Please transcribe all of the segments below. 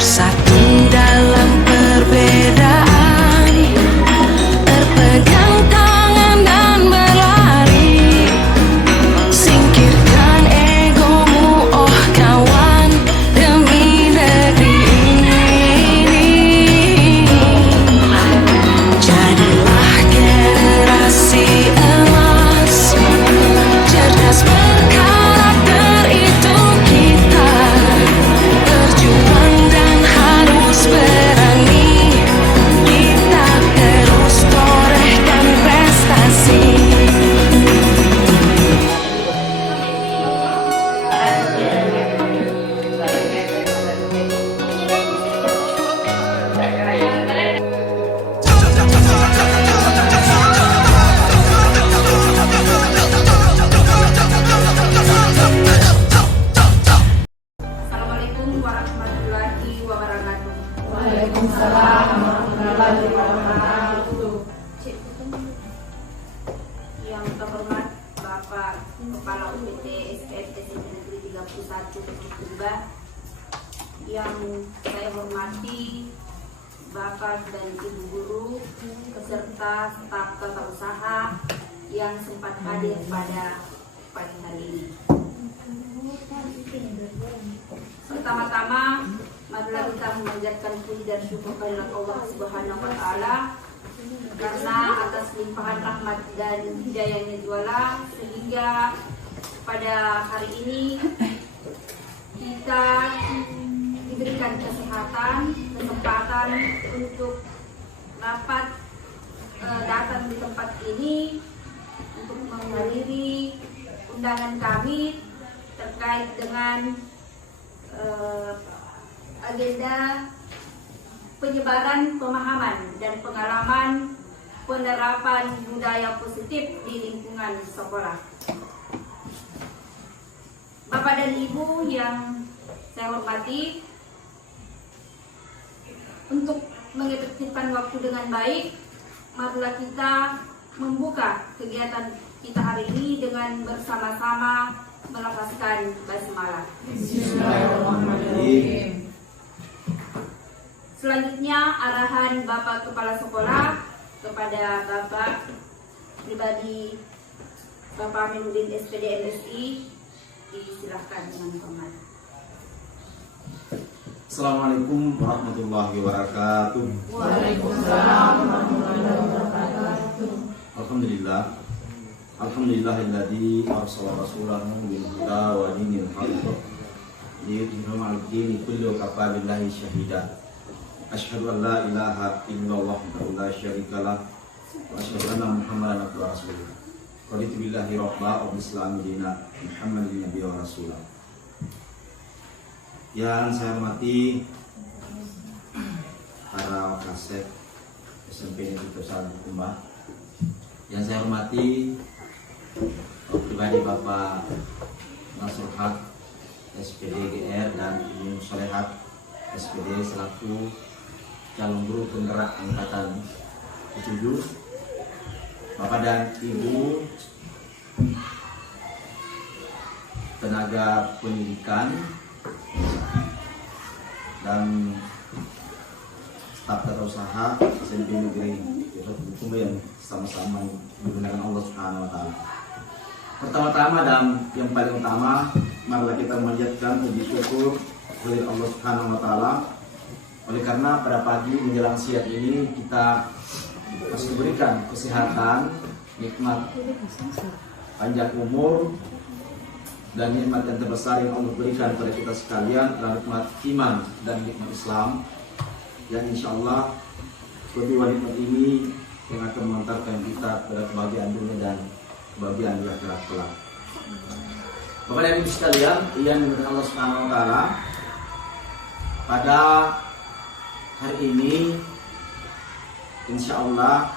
bersatu dalam perbedaan, terpegang tangan dan berlari. Singkirkan egomu, oh kawan, demi negeri ini. Jadilah generasi emas, cerdas berkarakter, itu kita. Berjuang dan harus berani, kita terus torehkan prestasi. Assalamualaikum warahmatullahi wabarakatuh. Waalaikumsalam warahmatullahi wabarakatuh. Yang terhormat Bapak Kepala UPT SPM SMP Negeri 31 Kutuba, yang saya hormati Bapak dan Ibu Guru beserta staf tata usaha yang sempat hadir pada pagi hari ini. Pertama-tama, marilah kita memanjatkan puji dan syukur kehadirat Allah Subhanahu wa Ta'ala, karena atas limpahan rahmat dan hidayahnya juala sehingga pada hari ini kita diberikan kesehatan, kesempatan untuk dapat datang di tempat ini untuk menghadiri undangan kami terkait dengan agenda penyebaran pemahaman dan pengalaman penerapan budaya positif di lingkungan sekolah. Bapak dan Ibu yang saya hormati, untuk mengefektifkan waktu dengan baik, marilah kita membuka kegiatan kita hari ini dengan bersama-sama melafazkan basmalah. Bismillahirrahmanirrahim. Selanjutnya arahan Bapak Kepala Sekolah kepada Bapak pribadi Bapak Aminuddin SPD MSI, disilahkan dengan hormat. Assalamualaikum warahmatullahi wabarakatuh. Waalaikumsalam warahmatullahi wabarakatuh. Alhamdulillah. Alhamdulillahilladzi arsala rasulahu bil huda wa dinil haqq liyudhhirahu 'alal dini kulli wa kafa billahi syahida. Asyhadu an la ilaha illallah wa la syarika lah wa asyhadu anna Muhammadan abduhu wa rasuluh. Qaditu billahi rabba wa bislami dina Muhammadin nabiyyi wa rasulah. Yang saya hormati para wakasek SMP Negeri 1 Kutuba, yang saya hormati pribadi Bapak Nasrul Haq SPD GR dan Ibu Solehat SPD selaku calon guru penggerak angkatan 7, Bapak dan Ibu tenaga pendidikan dan staf tata usaha SMP Negeri 1 Kutuba yang sama-sama menggunakan Allah Subhanahu wa Ta'ala. Pertama-tama dan yang paling utama, marilah kita memanjatkan puji syukur kepada Allah Subhanahu wa Ta'ala. Oleh karena pada pagi menjelang siang ini kita masih diberikan kesehatan, nikmat panjang umur, dan nikmat yang terbesar yang Allah berikan kepada kita sekalian adalah nikmat iman dan nikmat Islam, yang insya Allah kedua nikmat ini yang akan mengantarkan kita pada kebahagiaan dunia dan kebahagiaan di akhirat kelak. Bapak dan Ibu sekalian yang dimuliakan Allah Subhanahu wa Ta'ala, pada hari ini insya Allah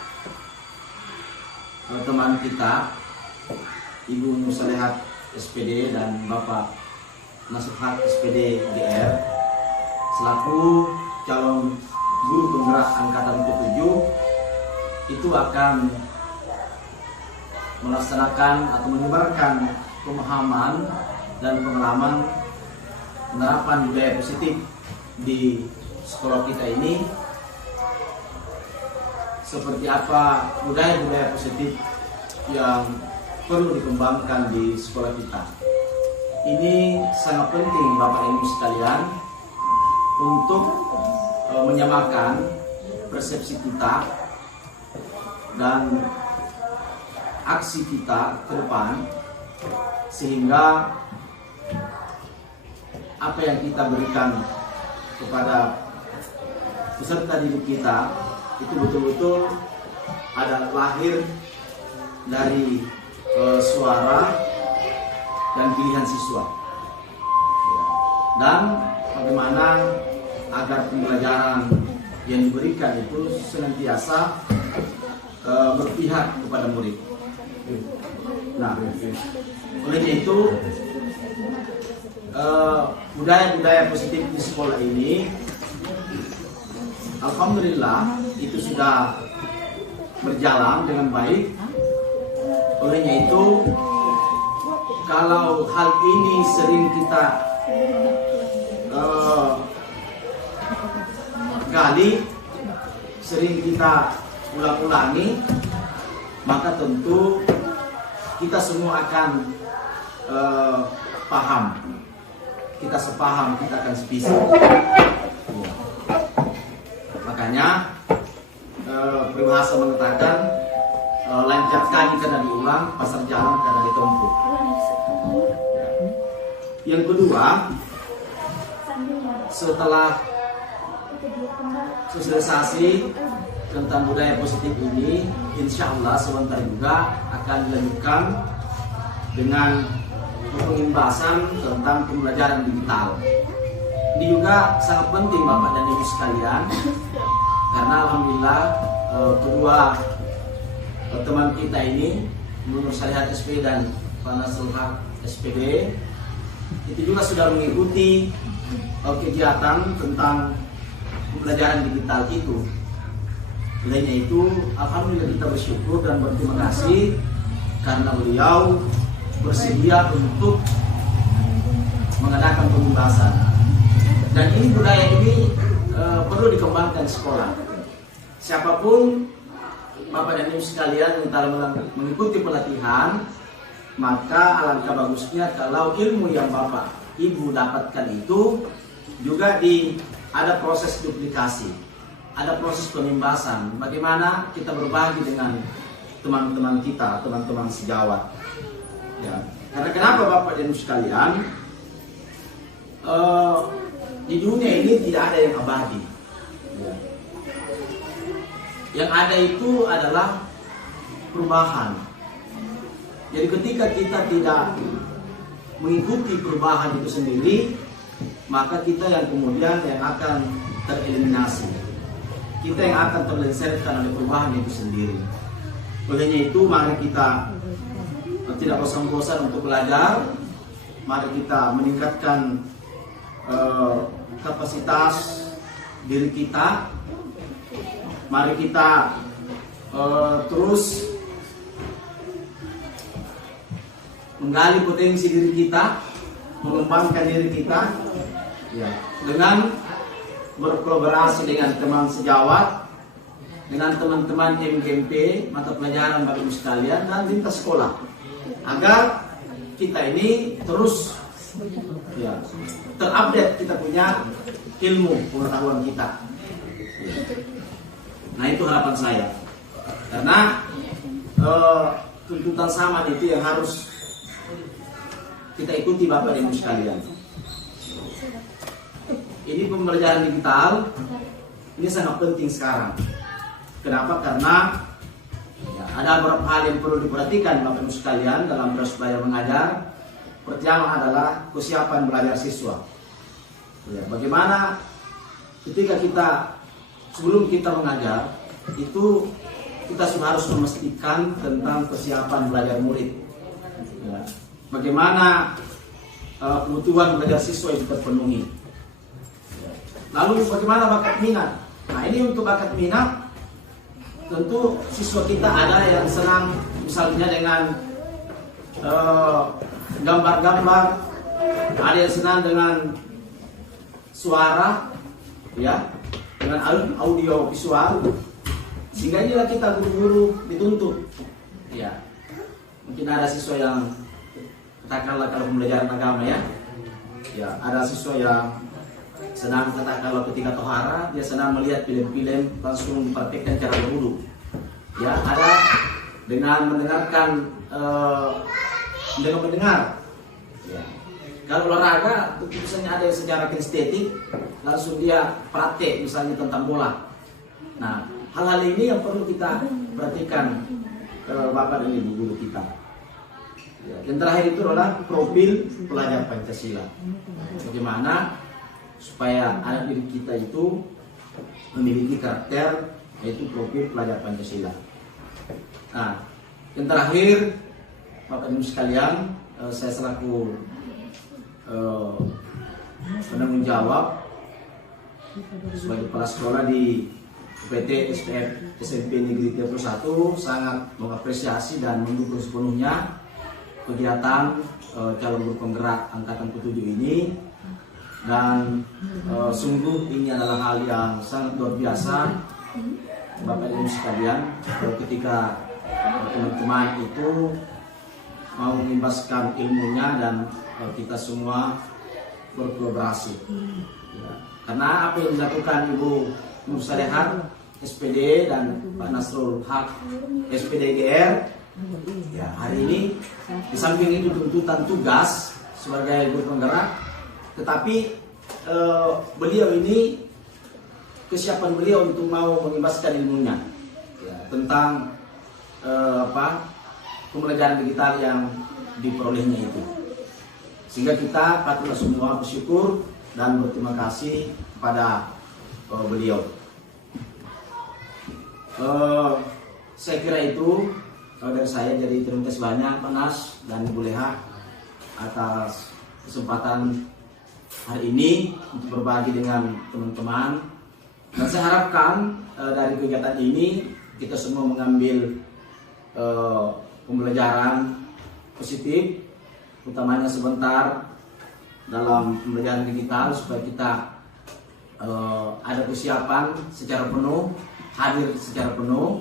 teman kita Ibu Nusalehat SPD dan Bapak Nasrul SPD GR selaku calon guru penggerak angkatan 7 itu akan melaksanakan atau menyebarkan pemahaman dan pengalaman penerapan budaya positif di sekolah kita ini, seperti apa budaya-budaya positif yang perlu dikembangkan di sekolah kita. Ini sangat penting Bapak Ibu sekalian untuk menyamakan persepsi kita dan aksi kita ke depan, sehingga apa yang kita berikan kepada peserta didik kita itu betul-betul ada lahir dari suara dan pilihan siswa, dan bagaimana agar pembelajaran yang diberikan itu senantiasa berpihak kepada murid. Nah, oleh itu budaya-budaya positif di sekolah ini, alhamdulillah itu sudah berjalan dengan baik. Olehnya itu, kalau hal ini sering kita gali, sering kita ulang-ulangi, maka tentu kita semua akan paham. Kita sepaham, kita akan sevisi. Makanya peribahasa mengatakan lancar kaki karena diulang, pasar jalan karena ditempuh. Yang kedua, setelah sosialisasi tentang budaya positif ini, insya Allah sebentar juga akan dilanjutkan dengan pengimbasan tentang pembelajaran digital. Ini juga sangat penting Bapak dan Ibu sekalian, karena alhamdulillah kedua teman kita ini, Nur Salihat SP dan Pak Nasrul Haq SPD, itu juga sudah mengikuti kegiatan tentang pembelajaran digital itu. Olehnya itu, alhamdulillah kita bersyukur dan berterima kasih karena beliau bersedia untuk mengadakan pembahasan. Dan ini budaya ini perlu dikembangkan di sekolah. Siapapun Bapak dan Ibu sekalian yang telah mengikuti pelatihan, maka alangkah bagusnya kalau ilmu yang Bapak Ibu dapatkan itu juga ada proses duplikasi, ada proses penimbasan. Bagaimana kita berbagi dengan teman-teman kita, teman-teman sejawat. Ya. Karena kenapa Bapak dan Ibu sekalian, di dunia ini tidak ada yang abadi. Ya. Yang ada itu adalah perubahan. Jadi ketika kita tidak mengikuti perubahan itu sendiri, maka kita yang kemudian yang akan tereliminasi. Kita yang akan terlengserkan oleh perubahan itu sendiri. Olehnya itu, mari kita tidak bosan-bosan untuk belajar. Mari kita meningkatkan kapasitas diri kita. Mari kita terus menggali potensi diri kita, mengembangkan diri kita, ya, dengan berkolaborasi dengan teman sejawat, dengan teman-teman MGMP, mata pelajaran Bapak Ibu sekalian, dan lintas sekolah, agar kita ini terus ya, terupdate, kita punya ilmu pengetahuan kita. Nah, itu harapan saya, karena tuntutan zaman itu yang harus kita ikuti Bapak dan Ibu sekalian. Ini pembelajaran digital ini sangat penting sekarang. Kenapa? Karena ya, ada beberapa hal yang perlu diperhatikan Bapak Ibu sekalian dalam proses belajar mengajar. Pertama adalah kesiapan belajar siswa. Ya, bagaimana ketika kita sebelum kita mengajar itu kita sudah harus memastikan tentang kesiapan belajar murid. Ya, bagaimana kebutuhan belajar siswa itu terpenuhi. Lalu bagaimana bakat minat? Nah, ini untuk bakat minat, tentu siswa kita ada yang senang misalnya dengan gambar-gambar, ada yang senang dengan suara, ya, dengan audio visual, sehingga inilah kita guru-guru dituntut, ya. Mungkin ada siswa yang katakanlah kalau pembelajaran agama ya ada siswa yang senang katakanlah ketika tohara dia senang melihat film-film langsung mempraktikkan cara berwudu, ya. Ada dengan mendengarkan dengan mendengar, ya. Kalau olahraga misalnya ada yang secara kinestetik langsung dia praktek misalnya tentang bola. Nah, hal-hal ini yang perlu kita perhatikan Bapak dan Ibu guru kita. Ya, yang terakhir itu adalah profil pelajar Pancasila. Bagaimana supaya anak didik kita itu memiliki karakter, yaitu profil pelajar Pancasila. Nah, yang terakhir Bapak Ibu sekalian, saya selaku penanggung jawab sebagai kepala sekolah di UPT SPF SMP Negeri 31 sangat mengapresiasi dan mendukung sepenuhnya kegiatan calon guru penggerak angkatan ke-7 ini, dan sungguh ini adalah hal yang sangat luar biasa Bapak Ibu sekalian, ketika teman-teman itu mau mengimbaskan ilmunya dan kita semua berkolaborasi, ya. Karena apa yang dilakukan Ibu Nur Salehat SPD dan Pak Nasrul Haq SPD GR, ya, hari ini di samping itu tuntutan tugas sebagai guru penggerak, tetapi beliau ini kesiapan beliau untuk mau mengimbaskan ilmunya, ya, tentang pembelajaran digital yang diperolehnya itu, sehingga kita patut semua bersyukur dan berterima kasih kepada beliau. Saya kira itu dari saya. Jadi terima kasih banyak Pak Nas dan Ibu Leha atas kesempatan hari ini untuk berbagi dengan teman-teman, dan saya harapkan dari kegiatan ini kita semua mengambil pembelajaran positif, utamanya sebentar dalam pembelajaran digital, supaya kita ada persiapan secara penuh, hadir secara penuh,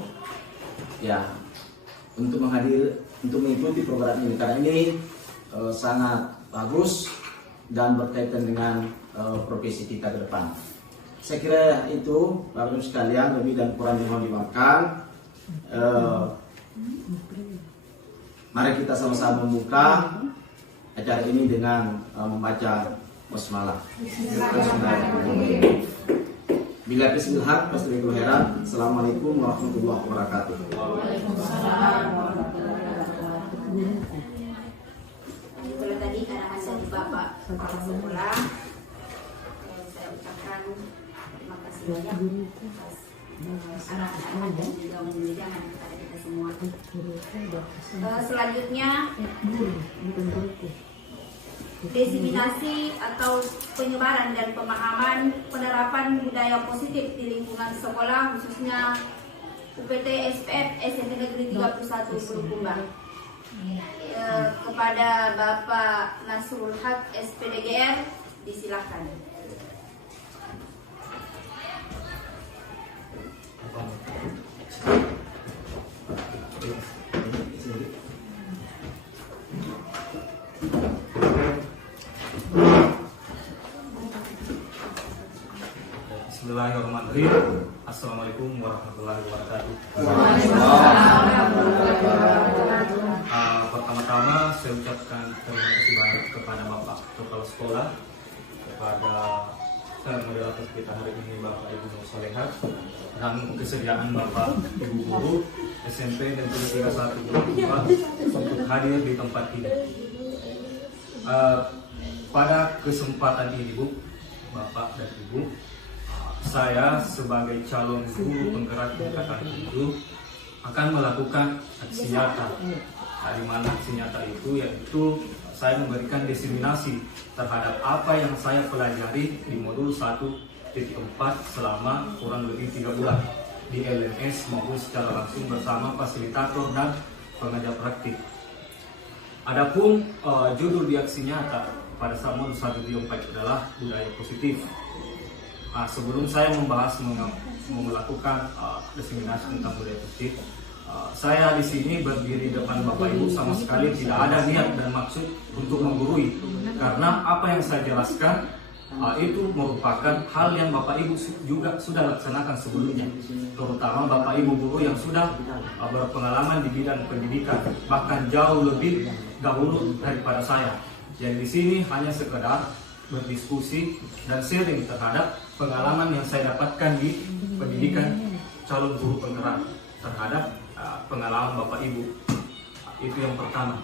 ya, untuk mengikuti program ini, karena ini sangat bagus dan berkaitan dengan profesi kita ke depan. Saya kira itu Bapak Ibu sekalian, lebih dan kurang mohon dimaafkan. Mari kita sama-sama membuka acara ini dengan membaca basmalah. Bila bismillah, pastiqul khairat. Assalamualaikum warahmatullahi wabarakatuh. Kalau tadi arahan dari Bapak Kepala Sekolah, saya ucapkan terima kasih banyak atas arahan dan juga pembelajaran kepada kita semua. Selanjutnya, diseminasi atau penyebaran dan pemahaman penerapan budaya positif di lingkungan sekolah, khususnya UPT SPF SMP Negeri 31 Bulukumba. Kepada Bapak Nasrul Haq SPD GR, disilakan. Bismillahirrahmanirrahim. Assalamualaikum warahmatullahi wabarakatuh. Pertama-tama saya ucapkan terima kasih banyak kepada Bapak Kepala Sekolah, kepada moderator kita hari ini Bapak Ibu Nur Salehat, dan kesediaan Bapak Ibu Guru SMP dan 31 Bulukumba untuk hadir di tempat ini. Pada kesempatan ini Bu, Bapak dan Ibu, saya sebagai calon guru penggerak angkatan 7 akan melakukan aksi nyata. Di mana aksi nyata itu yaitu saya memberikan diseminasi terhadap apa yang saya pelajari di modul 1.4 selama kurang lebih 3 bulan di LMS maupun secara langsung bersama fasilitator dan pengajar praktik. Adapun judul di aksi nyata pada saat modul 1.4 adalah budaya positif. sebelum saya membahas melakukan diseminasi tentang budaya positif, saya di sini berdiri depan Bapak Ibu sama sekali tidak ada niat dan maksud untuk menggurui, karena apa yang saya jelaskan itu merupakan hal yang Bapak Ibu juga sudah laksanakan sebelumnya, terutama Bapak Ibu guru yang sudah berpengalaman di bidang pendidikan, bahkan jauh lebih dahulu daripada saya. Jadi di sini hanya sekedar berdiskusi dan sharing terhadap pengalaman yang saya dapatkan di pendidikan calon guru penggerak terhadap pengalaman Bapak Ibu. Itu yang pertama.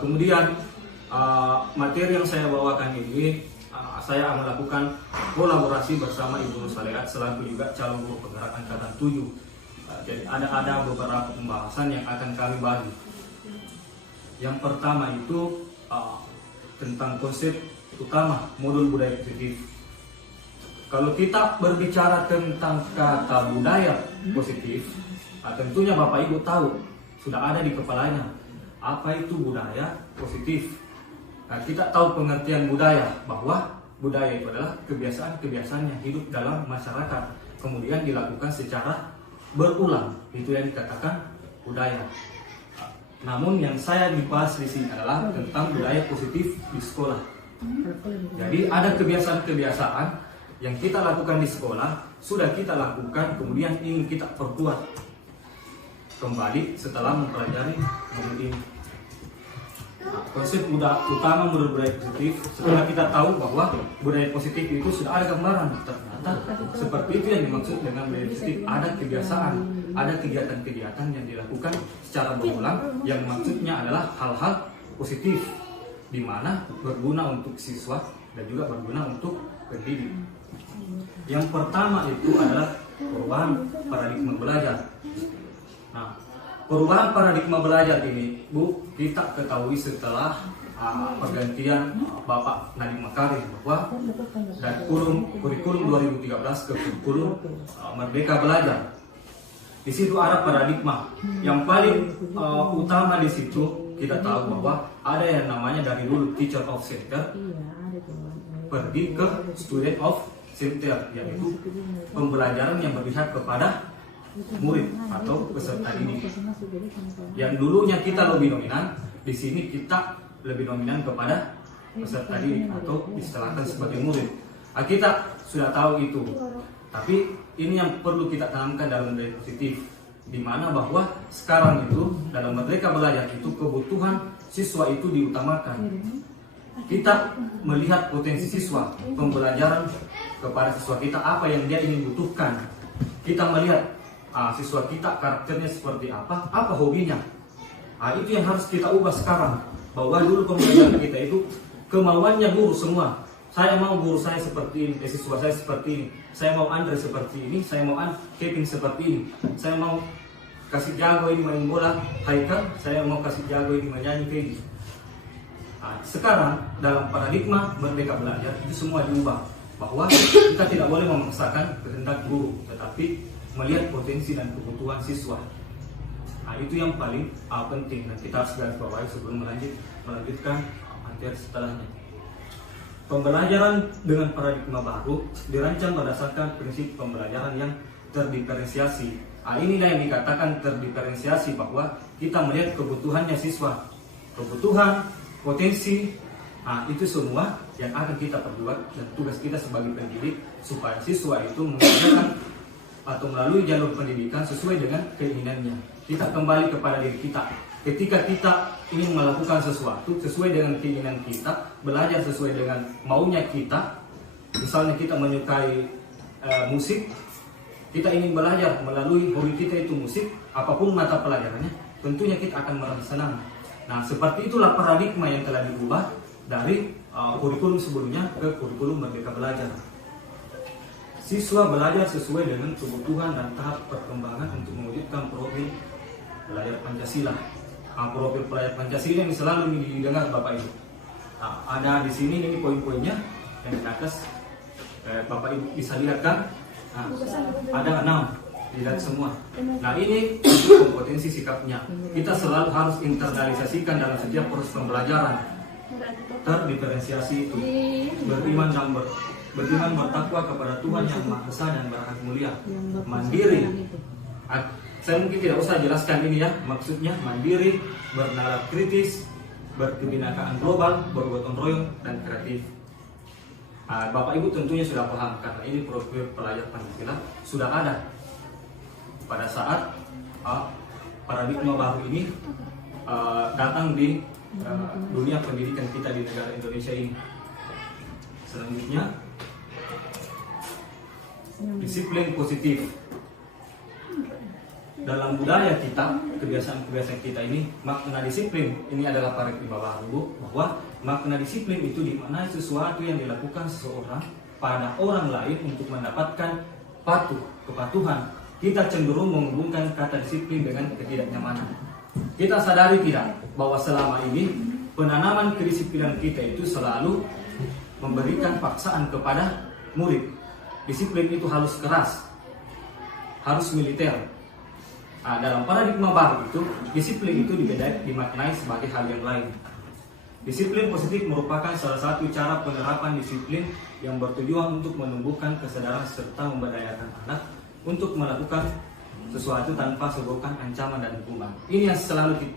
Kemudian materi yang saya bawakan ini saya melakukan kolaborasi bersama Ibu Nusalehat selaku juga calon guru penggerak angkatan 7. Jadi ada beberapa pembahasan yang akan kami bagi. Yang pertama itu tentang konsep utama modul budaya positif. Kalau kita berbicara tentang kata budaya positif, tentunya Bapak Ibu tahu, sudah ada di kepalanya apa itu budaya positif. Nah, kita tahu pengertian budaya, bahwa budaya itu adalah kebiasaan-kebiasaan yang hidup dalam masyarakat, kemudian dilakukan secara berulang, itu yang dikatakan budaya. Namun yang saya dibahas di sini adalah tentang budaya positif di sekolah. Jadi ada kebiasaan-kebiasaan yang kita lakukan di sekolah, sudah kita lakukan, kemudian ingin kita perkuat kembali setelah mempelajari modul ini. Konsep utama modul budaya positif, setelah kita tahu bahwa budaya positif itu sudah ada gambaran, ternyata seperti itu yang dimaksud dengan budaya positif. Ada kebiasaan, ada kegiatan-kegiatan yang dilakukan secara berulang, yang maksudnya adalah hal-hal positif, di mana berguna untuk siswa dan juga berguna untuk pendidik. Yang pertama itu adalah perubahan paradigma belajar. Nah, perubahan paradigma belajar ini, Bu, kita ketahui setelah pergantian Bapak Nadiem Makarim, bahwa dari kurikulum 2013 ke kurikulum Merdeka Belajar. Di situ ada paradigma yang paling utama. Di situ kita tahu bahwa ada yang namanya dari dulu teacher of center pergi ke student of center, yaitu pembelajaran yang berpihak kepada murid atau peserta didik. Yang dulunya kita lebih dominan, di sini kita lebih dominan kepada peserta didik atau istilahkan sebagai murid. Kita sudah tahu itu, tapi ini yang perlu kita tanamkan dalam budaya positif, di mana bahwa sekarang itu dalam Merdeka Belajar itu kebutuhan siswa itu diutamakan. Kita melihat potensi siswa, pembelajaran kepada siswa kita, apa yang dia ingin butuhkan. Kita melihat siswa kita karakternya seperti apa hobinya. Itu yang harus kita ubah sekarang. Bahwa dulu pembelajaran kita itu kemauannya guru semua. Saya mau guru saya seperti ini, siswa saya seperti ini. Saya mau Andre seperti ini, saya mau Kevin seperti ini. Saya mau kasih jago ini main bola, Haikal, saya mau kasih jago ini menyanyi kayak gitu. Sekarang dalam paradigma Merdeka Belajar itu semua diubah. Bahwa kita tidak boleh memaksakan kehendak guru, tetapi melihat potensi dan kebutuhan siswa. Itu yang paling penting dan kita harus garis bawahi sebelum melanjutkan materi setelahnya. Pembelajaran dengan paradigma baru dirancang berdasarkan prinsip pembelajaran yang terdiferensiasi. Inilah yang dikatakan terdiferensiasi, bahwa kita melihat kebutuhannya siswa, kebutuhan, potensi, itu semua yang akan kita perbuat, dan tugas kita sebagai pendidik supaya siswa itu mengerjakan atau melalui jalur pendidikan sesuai dengan keinginannya. Kita kembali kepada diri kita. Ketika kita ingin melakukan sesuatu sesuai dengan keinginan kita, belajar sesuai dengan maunya kita, misalnya kita menyukai musik, kita ingin belajar melalui hobi kita itu musik, apapun mata pelajarannya, tentunya kita akan merasa senang. Nah, seperti itulah paradigma yang telah diubah dari kurikulum sebelumnya ke kurikulum Merdeka Belajar. Siswa belajar sesuai dengan kebutuhan dan tahap perkembangan untuk mewujudkan profil belajar Pancasila. Profil belajar Pancasila yang selalu didengar Bapak Ibu. Ada di sini ini poin-poinnya yang di atas. Bapak Ibu bisa lihat kan? Ada 6, dilihat semua. Nah, ini kompetensi sikapnya. Kita selalu harus internalisasikan dalam setiap proses pembelajaran. Terdiferensiasi itu beriman dan beriman bertakwa kepada Tuhan yang Maha Esa dan berhak mulia, mandiri. Saya mungkin tidak usah jelaskan ini ya, maksudnya mandiri, bernalar kritis, berkebinekaan global, bergotong royong, dan kreatif. Bapak Ibu tentunya sudah paham karena ini profil pelajar Pancasila sudah ada pada saat paradigma baru ini datang di dunia pendidikan kita di negara Indonesia ini. Selanjutnya, disiplin positif. Dalam budaya kita, kebiasaan-kebiasaan kita ini, makna disiplin ini adalah paradigma baru, bahwa makna disiplin itu dimaknai sesuatu yang dilakukan seseorang pada orang lain untuk mendapatkan kepatuhan. Kita cenderung menghubungkan kata disiplin dengan ketidaknyamanan. Kita sadari tidak bahwa selama ini penanaman kedisiplinan kita itu selalu memberikan paksaan kepada murid. Disiplin itu harus keras, harus militer. Dalam paradigma baru itu, disiplin itu dimaknai sebagai hal yang lain. Disiplin positif merupakan salah satu cara penerapan disiplin yang bertujuan untuk menumbuhkan kesadaran serta memberdayakan anak untuk melakukan sesuatu tanpa sogokan, ancaman, dan hukuman. Ini yang selalu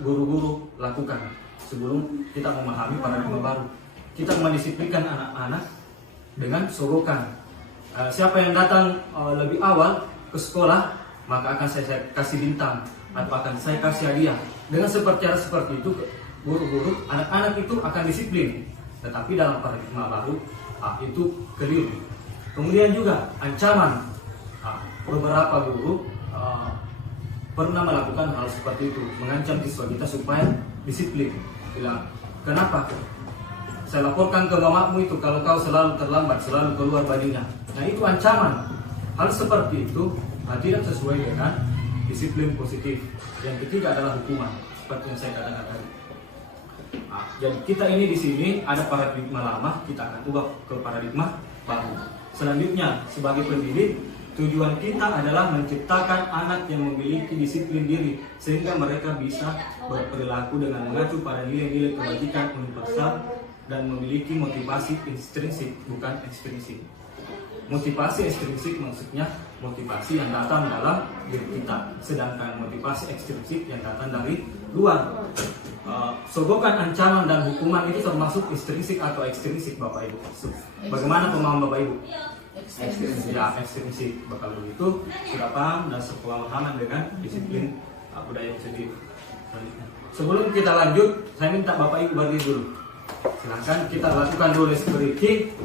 guru-guru lakukan sebelum kita memahami paradigma baru. Kita mendisiplinkan anak-anak dengan sogokan. Siapa yang datang lebih awal ke sekolah, maka akan saya kasih bintang atau akan saya kasih hadiah. Dengan seperti itu, guru-guru, anak-anak itu akan disiplin. Tetapi dalam paradigma baru itu keliru. Kemudian juga ancaman. Beberapa guru pernah melakukan hal seperti itu, mengancam siswa kita supaya disiplin. Bilang, kenapa? Saya laporkan ke mamamu itu kalau kau selalu terlambat, selalu keluar bajunya. Nah, itu ancaman. Hal seperti itu tidak sesuai dengan disiplin positif. Yang ketiga adalah hukuman, seperti yang saya katakan tadi. Jadi kita ini di sini ada paradigma lama, kita akan ubah ke paradigma baru. Selanjutnya, sebagai pendidik, tujuan kita adalah menciptakan anak yang memiliki disiplin diri sehingga mereka bisa berperilaku dengan mengacu pada nilai-nilai kebajikan universal dan memiliki motivasi intrinsik, bukan ekstrinsik. Motivasi ekstrinsik maksudnya motivasi yang datang dalam diri kita, sedangkan motivasi ekstrinsik yang datang dari luar. Sogokan, ancaman, dan hukuman itu termasuk intrinsik atau ekstrinsik, Bapak Ibu. Bagaimana pemahaman Bapak Ibu? Ekstrinsik. Ya, ekstrinsik. Bakal begitu sudah paham dan sepemahaman dengan disiplin budaya positif. Sebelum kita lanjut, saya minta Bapak Ibu berdiri dulu. Silakan kita lakukan dulu security.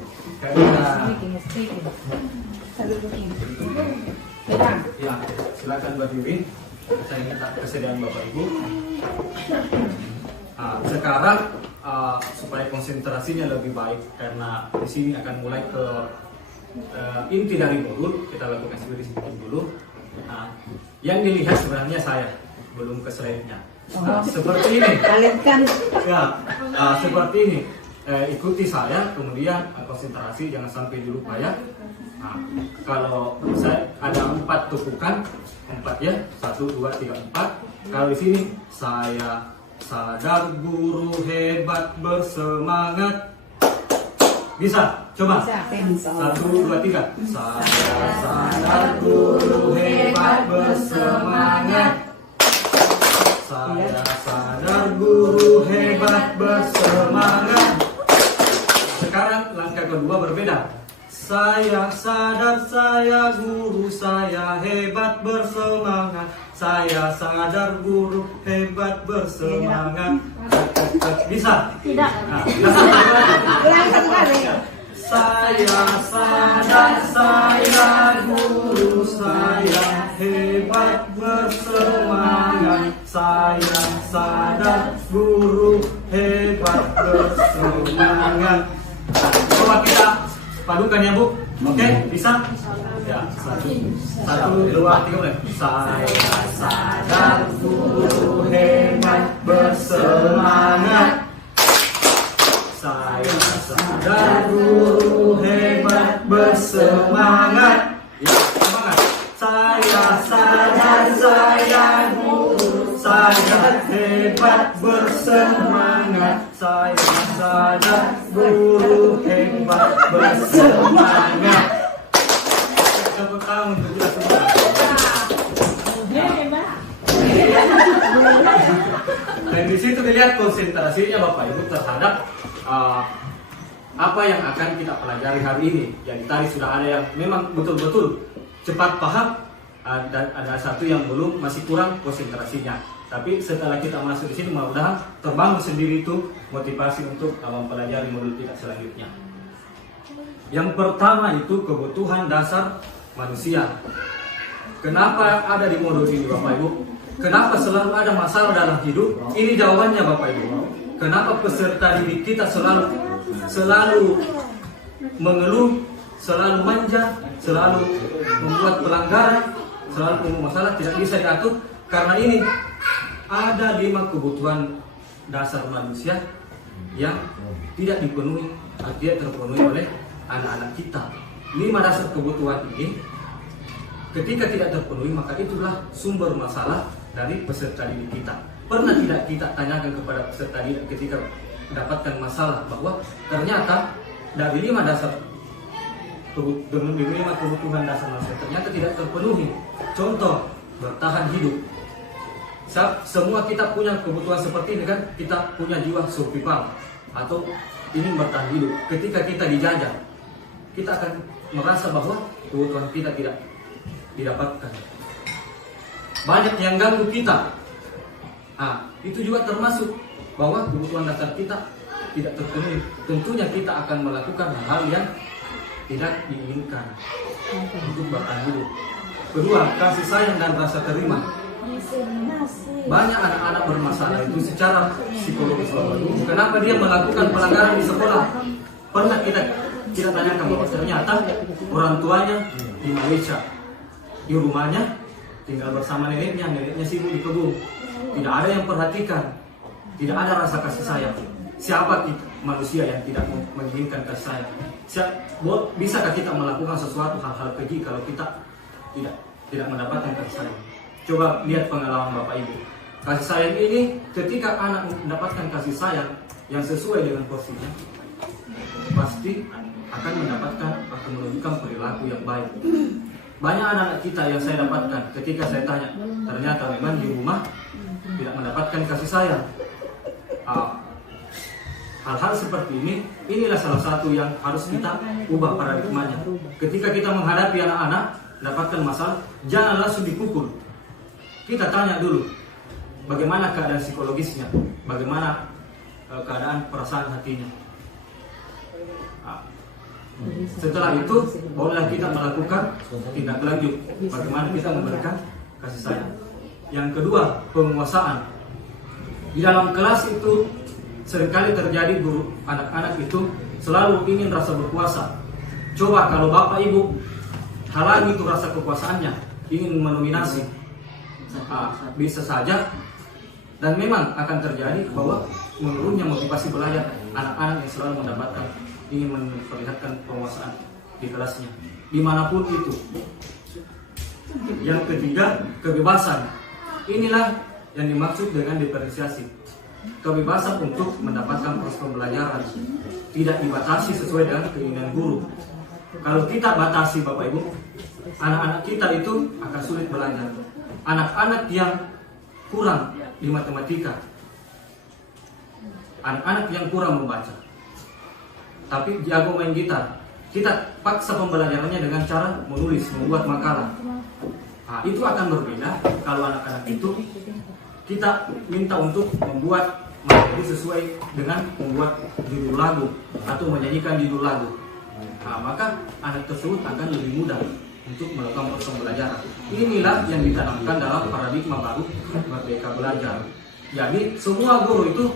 Ya, silakan berdiri. Saya minta kesediaan Bapak Ibu. Sekarang supaya konsentrasinya lebih baik karena di sini akan mulai ke inti dari modul, kita lakukan security sedikit dulu. Yang dilihat sebenarnya saya, belum ke slide-nya. Seperti ini. Ya, seperti ini. Ikuti saya, kemudian konsentrasi, jangan sampai lupa ya. Kalau saya ada 4 tumpukan, 4 ya, 1, 2, 3, 4. Kalau di sini saya sadar guru hebat bersemangat. Bisa? Coba. 1, 2, 3. Saya sadar guru hebat bersemangat. Saya sadar guru hebat bersemangat. Sekarang langkah kedua berbeda. Saya sadar saya guru saya hebat bersemangat. Saya sadar guru hebat bersemangat. Bisa? Tidak. Saya sadar saya guru saya hebat bersemangat. Saya sadar guru hebat bersemangat. Coba kita padukan ya Bu. Oke, bisa? Ya, 1, 2, 3 mulai. Saya sadar guru hebat bersemangat. Saya sadar guru hebat bersemangat. Ya, semangat. Saya sadar saya guru saya hebat bersemangat. saya sadar guru hebat bersemangat. Tepuk tangan untuk kita semua. Dan di situ dilihat konsentrasinya Bapak Ibu terhadap apa yang akan kita pelajari hari ini. Jadi tadi sudah ada yang memang betul-betul cepat paham, dan ada satu yang belum, masih kurang konsentrasinya. Tapi setelah kita masuk di sini, mudah-mudahan terbangun sendiri itu motivasi untuk mempelajari modul kita selanjutnya. Yang pertama itu kebutuhan dasar manusia. Kenapa ada di modul ini Bapak Ibu? Kenapa selalu ada masalah dalam hidup? Ini jawabannya Bapak Ibu. Kenapa peserta didik kita selalu mengeluh, selalu manja, selalu membuat pelanggaran, selalu punya masalah, tidak bisa diatur? Karena ini ada 5 kebutuhan dasar manusia yang tidak dipenuhi, tidak terpenuhi oleh anak-anak kita. 5 dasar kebutuhan ini ketika tidak terpenuhi, maka itulah sumber masalah dari peserta didik kita. Pernah tidak kita tanyakan kepada peserta didik ketika mendapatkan masalah bahwa ternyata dari 5 kebutuhan dasar manusia ternyata tidak terpenuhi. Contoh, bertahan hidup. Semua kita punya kebutuhan seperti ini kan, kita punya jiwa survival atau ingin bertahan hidup. Ketika kita dijajah, kita akan merasa bahwa kebutuhan kita tidak didapatkan. Banyak yang ganggu kita. Itu juga termasuk bahwa kebutuhan dasar kita tidak terpenuhi. Tentunya kita akan melakukan hal yang tidak diinginkan untuk bertahan hidup. Kedua, kasih sayang dan rasa terima. Banyak anak-anak bermasalah itu secara psikologis. Kenapa dia melakukan pelanggaran di sekolah? Pernah kita tanyakan bahwa ternyata orang tuanya di Malaysia, di rumahnya tinggal bersama neneknya sibuk di kebun, tidak ada yang perhatikan, tidak ada rasa kasih sayang. Siapa kita manusia yang tidak menginginkan kasih sayang? Bisakah kita melakukan sesuatu hal-hal keji kalau kita tidak mendapatkan kasih sayang? Coba lihat pengalaman Bapak Ibu. Kasih sayang ini ketika anak mendapatkan kasih sayang yang sesuai dengan porsinya, pasti akan mendapatkan atau menunjukkan perilaku yang baik. Banyak anak-anak kita yang saya dapatkan ketika saya tanya, ternyata memang di rumah tidak mendapatkan kasih sayang. Hal-hal seperti ini, inilah salah satu yang harus kita ubah paradigmanya. Ketika kita menghadapi anak-anak mendapatkan masalah, jangan langsung dipukul. Kita tanya dulu, bagaimana keadaan psikologisnya, bagaimana keadaan perasaan hatinya. Setelah itu, bolehlah kita melakukan tindak lanjut, bagaimana kita memberikan kasih sayang. Yang kedua, penguasaan. Di dalam kelas itu seringkali terjadi guru anak-anak itu selalu ingin rasa berkuasa. Coba kalau Bapak Ibu halangi itu rasa kekuasaannya, ingin mendominasi, bisa saja dan memang akan terjadi bahwa menurunnya motivasi belajar anak-anak yang selalu mendapatkan, ingin memperlihatkan penguasaan di kelasnya dimanapun itu. Yang ketiga, kebebasan. Inilah yang dimaksud dengan diferensiasi. Kebebasan untuk mendapatkan proses pembelajaran, tidak dibatasi sesuai dengan keinginan guru. Kalau kita batasi Bapak Ibu, anak-anak kita itu akan sulit belajar. Anak-anak yang kurang di matematika, anak-anak yang kurang membaca, tapi jago main gitar, kita paksa pembelajarannya dengan cara menulis, membuat makalah. Itu akan berbeda kalau anak-anak itu kita minta untuk membuat materi sesuai dengan membuat judul lagu atau menyanyikan judul lagu. Maka anak tersebut akan lebih mudah untuk melakukan proses pembelajaran. Inilah yang ditanamkan dalam paradigma baru Merdeka Belajar. Jadi semua guru itu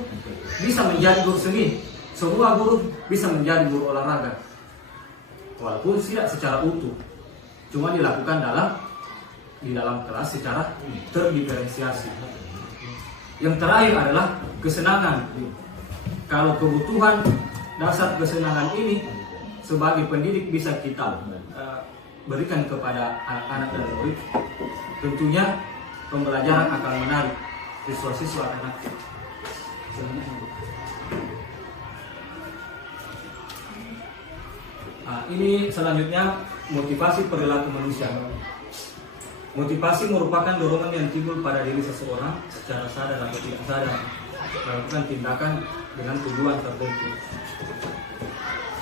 bisa menjadi guru seni, semua guru bisa menjadi guru olahraga, walaupun tidak secara utuh, cuma dilakukan di dalam kelas secara terdiferensiasi. Yang terakhir adalah kesenangan. Kalau kebutuhan dasar kesenangan ini sebagai pendidik bisa kita berikan kepada anak-anak dan murid, tentunya pembelajaran akan menarik siswa-siswa anak-anak. Nah, ini selanjutnya motivasi perilaku manusia. Motivasi merupakan dorongan yang timbul pada diri seseorang secara sadar atau tidak sadar melakukan tindakan dengan tujuan tertentu.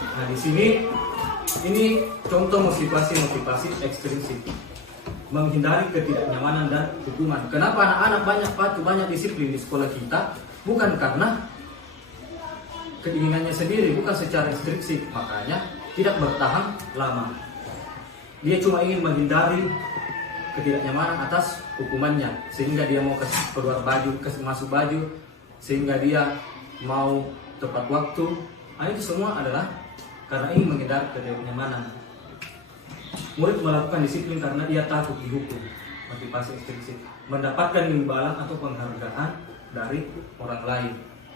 Nah, di sini ini contoh motivasi ekstrinsik, menghindari ketidaknyamanan dan hukuman. Kenapa anak-anak banyak disiplin di sekolah kita? Bukan karena keinginannya sendiri, bukan secara ekstrinsik, makanya tidak bertahan lama. Dia cuma ingin menghindari ketidaknyamanan atas hukumannya, sehingga dia mau keluar baju, masuk baju, sehingga dia mau tepat waktu. Nah, itu semua adalah karena ingin menghindari ketidaknyamanan. Murid melakukan disiplin karena dia takut dihukum, motivasi ekstrinsik, mendapatkan imbalan atau penghargaan dari orang lain.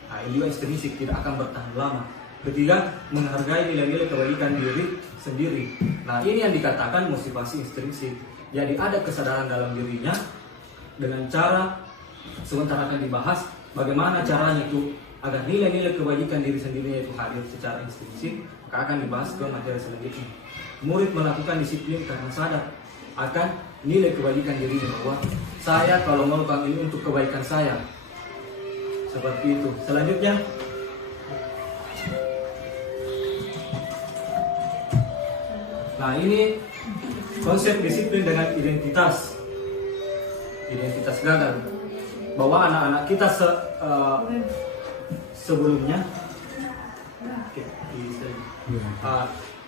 Nah, ini juga ekstrinsik, tidak akan bertahan lama. Ketiga, menghargai nilai-nilai kebaikan diri sendiri. Nah, ini yang dikatakan motivasi ekstrinsik. Jadi ada kesadaran dalam dirinya dengan cara, sebentar akan dibahas bagaimana caranya itu agar nilai-nilai kebaikan diri sendirinya itu hadir secara ekstrinsik, maka akan dibahas ke materi selanjutnya. Murid melakukan disiplin karena sadar akan nilai kebaikan dirinya, bahwa saya kalau melakukan ini untuk kebaikan saya. Seperti itu. Selanjutnya, nah ini konsep disiplin dengan identitas gagal, bahwa anak-anak kita sebelumnya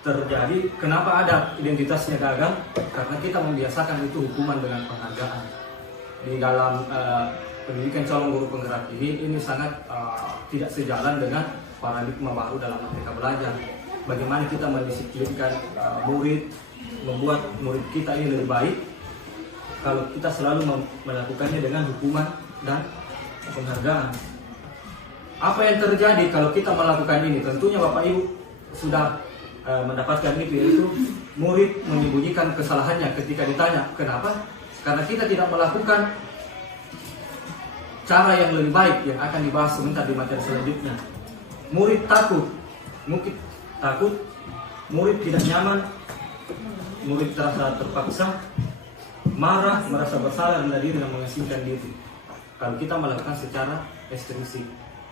terjadi. Kenapa ada identitasnya gagal? Karena kita membiasakan itu hukuman dengan penghargaan. Di dalam pendidikan calon guru penggerak ini sangat tidak sejalan dengan paradigma baru dalam Merdeka Belajar. Bagaimana kita mendisiplinkan murid, membuat murid kita ini lebih baik, kalau kita selalu melakukannya dengan hukuman dan penghargaan. Apa yang terjadi kalau kita melakukan ini? Tentunya Bapak Ibu sudah mendapatkan itu, yaitu murid menyembunyikan kesalahannya ketika ditanya. Kenapa? Karena kita tidak melakukan cara yang lebih baik yang akan dibahas sebentar di materi selanjutnya. Murid takut, murid tidak nyaman, murid terasa terpaksa, marah, merasa bersalah, rendah diri, dan mengasingkan diri. Kalau kita melakukan secara ekstrinsik,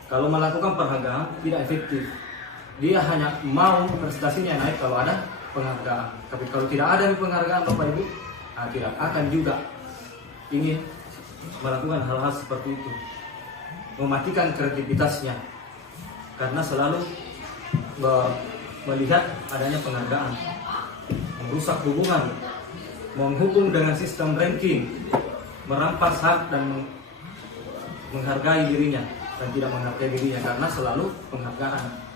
kalau melakukan penghargaan tidak efektif. Dia hanya mau prestasinya naik kalau ada penghargaan. Tapi kalau tidak ada penghargaan Bapak Ibu, tidak akan juga ingin melakukan hal-hal seperti itu. Mematikan kreativitasnya karena selalu melihat adanya penghargaan. Merusak hubungan, menghukum dengan sistem ranking, merampas hak dan menghargai dirinya dan tidak menghargai dirinya karena selalu penghargaan.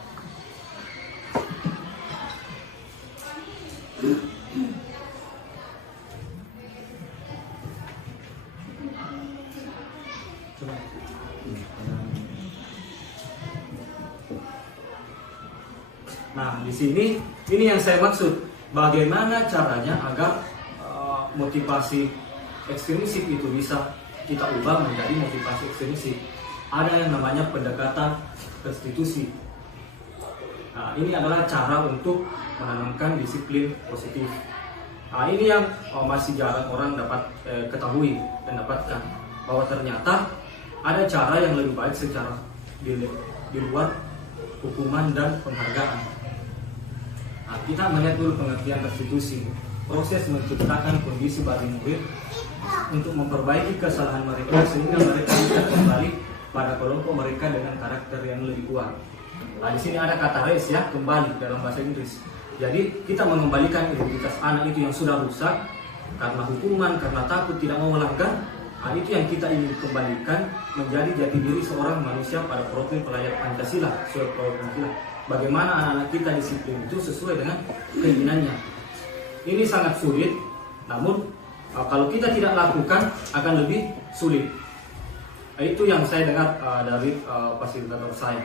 Nah, di sini ini yang saya maksud, bagaimana caranya agar motivasi ekstrinsik itu bisa kita ubah menjadi motivasi ekstrinsik. Ada yang namanya pendekatan restitusi. Nah, ini adalah cara untuk menanamkan disiplin positif. Nah, ini yang masih jarang orang dapat ketahui dan dapatkan, bahwa ternyata ada cara yang lebih baik secara di luar hukuman dan penghargaan. Nah, kita melihat dulu pengertian restitusi, proses menciptakan kondisi bagi murid untuk memperbaiki kesalahan mereka sehingga mereka bisa kembali pada kelompok mereka dengan karakter yang lebih kuat. Nah, di sini ada kata res ya, kembali dalam bahasa Inggris. Jadi kita mengembalikan identitas anak itu yang sudah rusak karena hukuman, karena takut, tidak mau melanggar. Nah, itu yang kita ingin kembalikan menjadi jati diri seorang manusia pada profil pelajar Pancasila, sesuai profil Pancasila. Bagaimana anak-anak kita disiplin itu sesuai dengan keinginannya. Ini sangat sulit, namun kalau kita tidak lakukan akan lebih sulit. Itu yang saya dengar dari fasilitator saya.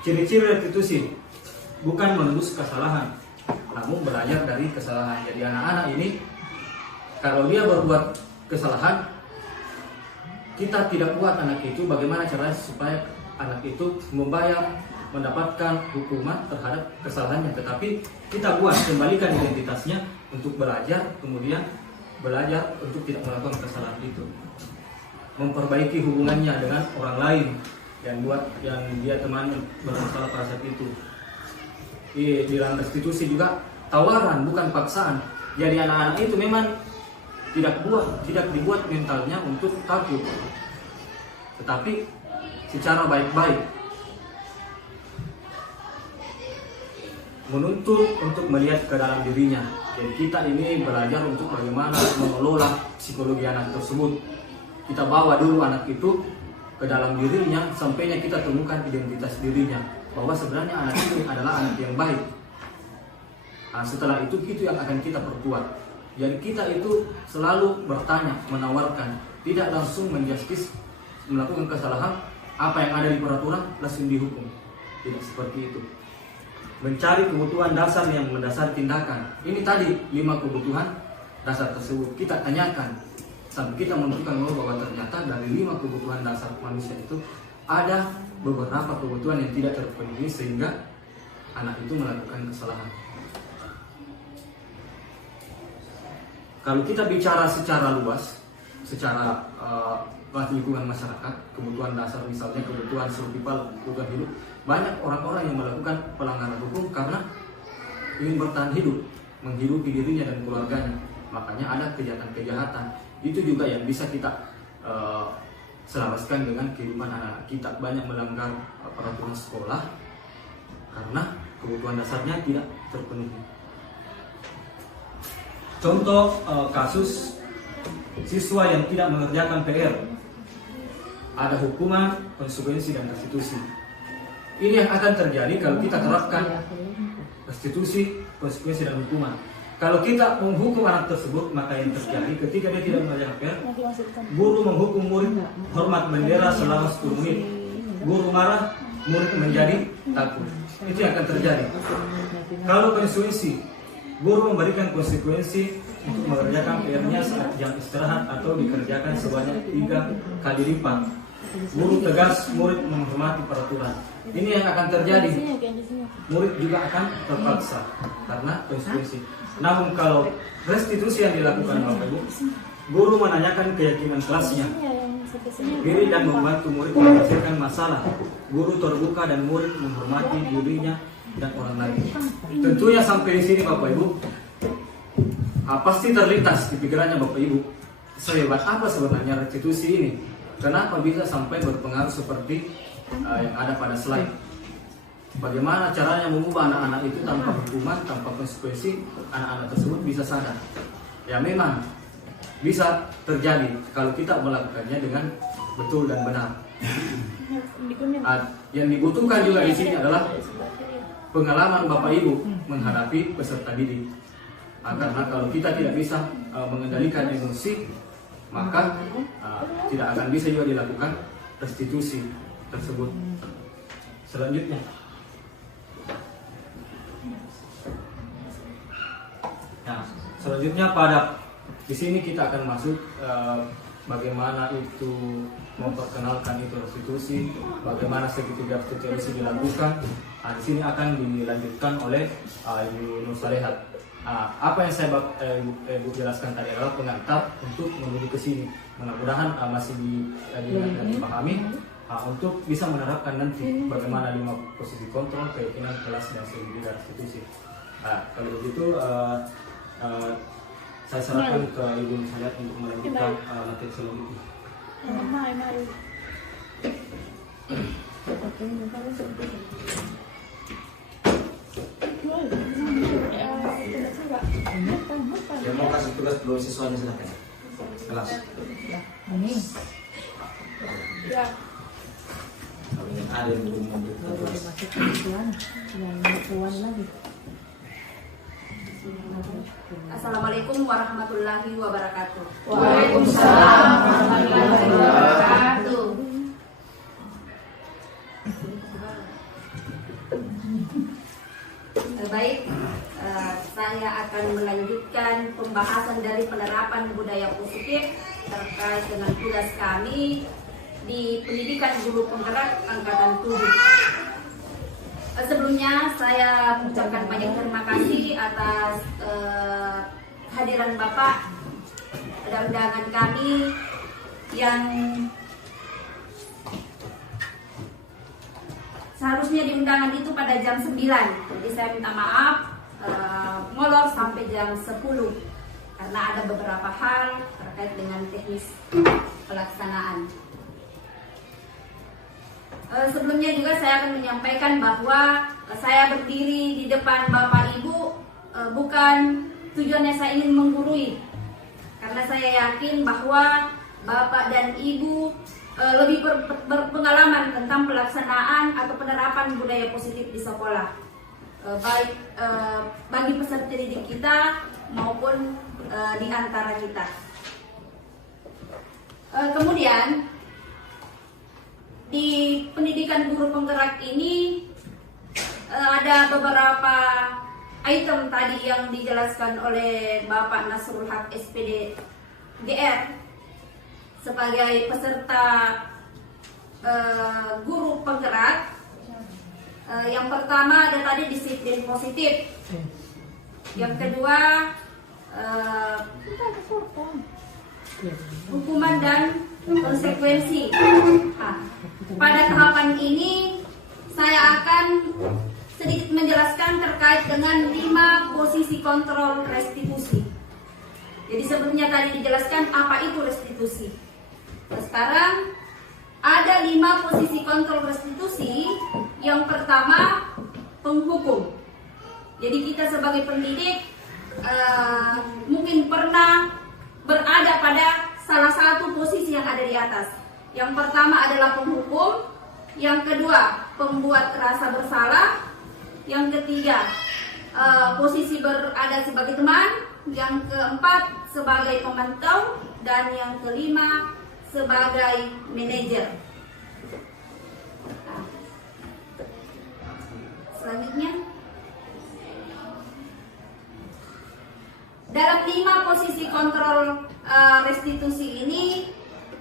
Ciri-ciri restitusi bukan menembus kesalahan, namun belajar dari kesalahan. Jadi anak-anak ini kalau dia berbuat kesalahan, kita tidak buat anak itu bagaimana caranya supaya anak itu membayar mendapatkan hukuman terhadap kesalahannya, tetapi kita buat kembalikan identitasnya untuk belajar, kemudian belajar untuk tidak melakukan kesalahan itu, memperbaiki hubungannya dengan orang lain yang dia temani bermasalah pada saat itu. Di dalam restitusi juga tawaran bukan paksaan. Jadi anak-anak itu memang tidak dibuat mentalnya untuk takut, tetapi secara baik-baik menuntut untuk melihat ke dalam dirinya. Jadi kita ini belajar untuk bagaimana mengelola psikologi anak tersebut. Kita bawa dulu anak itu ke dalam dirinya, sampainya kita temukan identitas dirinya, bahwa sebenarnya anak itu adalah anak yang baik. Nah, setelah itu yang akan kita perkuat. Jadi kita itu selalu bertanya, menawarkan, tidak langsung menjustis, melakukan kesalahan, apa yang ada di peraturan langsung dihukum. Tidak seperti itu. Mencari kebutuhan dasar yang mendasari tindakan. Ini tadi 5 kebutuhan dasar tersebut kita tanyakan sampai kita menentukan bahwa ternyata dari 5 kebutuhan dasar manusia itu ada beberapa kebutuhan yang tidak terpenuhi sehingga anak itu melakukan kesalahan. Kalau kita bicara secara luas, secara lingkungan masyarakat, kebutuhan dasar misalnya kebutuhan survival, kebutuhan hidup, banyak orang-orang yang melakukan pelanggaran hukum karena ingin bertahan hidup, menghidupi dirinya dan keluarganya. Makanya ada kejahatan-kejahatan. Itu juga yang bisa kita selaraskan dengan kehidupan anak-anak kita. Banyak melanggar peraturan sekolah karena kebutuhan dasarnya tidak terpenuhi. Contoh kasus siswa yang tidak mengerjakan PR, ada hukuman, konsekuensi, dan restitusi. Ini yang akan terjadi kalau kita terapkan restitusi, konsekuensi, dan hukuman. Kalau kita menghukum anak tersebut, maka yang terjadi ketika dia tidak mengerjakan PR, guru menghukum murid hormat bendera selama 10 menit. Guru marah, murid menjadi takut. Itu yang akan terjadi. Kalau konsekuensi, guru memberikan konsekuensi untuk mengerjakan PR-nya saat jam istirahat atau dikerjakan sebanyak 3 kali lipat. Guru tegas, murid menghormati peraturan. Ini yang akan terjadi. Murid juga akan terpaksa karena konsekuensi. Namun kalau restitusi yang dilakukan Bapak Ibu, guru menanyakan keyakinan kelasnya, diri dan membantu murid menyelesaikan masalah. Guru terbuka dan murid menghormati dirinya dan orang lain. Tentunya sampai di sini Bapak Ibu, pasti terlintas di pikirannya Bapak Ibu, sehebat apa sebenarnya restitusi ini? Kenapa bisa sampai berpengaruh seperti yang ada pada slide? Bagaimana caranya mengubah anak-anak itu tanpa hukuman, tanpa konsekuensi, anak-anak tersebut bisa sadar? Ya memang bisa terjadi kalau kita melakukannya dengan betul dan benar. Yang dibutuhkan juga di sini adalah pengalaman Bapak Ibu menghadapi peserta didik. Karena kalau kita tidak bisa mengendalikan emosi, maka tidak akan bisa juga dilakukan restitusi tersebut. Selanjutnya, pada di sini kita akan masuk bagaimana itu memperkenalkan itu restitusi, bagaimana segitiga restitusi dilakukan. Di sini akan dilanjutkan oleh Ibu Nur Salehat. Apa yang saya Ibu jelaskan tadi adalah pengantar untuk menuju ke sini. Mudah-mudahan masih dipahami untuk bisa menerapkan nanti bagaimana 5 posisi kontrol, keyakinan kelas, dan segitiga restitusi. Kalau begitu saya serahkan ke Ibu Nur Salehat untuk melanjutkan materi selanjutnya. Yang mau kasih tugas belum siswanya silakan. Kelas. Ya. Kalau ingin ada yang belum memberikan tugas. Assalamualaikum warahmatullahi wabarakatuh. Waalaikumsalam warahmatullahi wabarakatuh. Baik, saya akan melanjutkan pembahasan dari penerapan budaya positif terkait dengan tugas kami di Pendidikan Guru Penggerak Angkatan 7. Sebelumnya saya mengucapkan banyak terima kasih atas kehadiran Bapak pada undangan kami yang seharusnya di undangan itu pada jam 9. Jadi saya minta maaf molor sampai jam 10 karena ada beberapa hal terkait dengan teknis pelaksanaan. Sebelumnya juga saya akan menyampaikan bahwa saya berdiri di depan Bapak Ibu bukan tujuannya saya ingin menggurui, karena saya yakin bahwa Bapak dan Ibu lebih berpengalaman tentang pelaksanaan atau penerapan budaya positif di sekolah, baik bagi peserta didik kita maupun di antara kita. Kemudian di pendidikan guru penggerak ini ada beberapa item tadi yang dijelaskan oleh Bapak Nasrul Haq SPD GR sebagai peserta guru penggerak. Yang pertama ada tadi disiplin positif, yang kedua hukuman dan konsekuensi. Pada tahapan ini saya akan sedikit menjelaskan terkait dengan 5 posisi kontrol restitusi. Jadi sebelumnya tadi dijelaskan apa itu restitusi. Nah, sekarang ada 5 posisi kontrol restitusi. Yang pertama, penghukum. Jadi kita sebagai pendidik mungkin pernah berada pada salah satu posisi yang ada di atas. Yang pertama adalah penghukum, yang kedua pembuat rasa bersalah, yang ketiga posisi berada sebagai teman, yang keempat sebagai pemantau, dan yang kelima sebagai manajer. Selanjutnya, dalam 5 posisi kontrol restitusi ini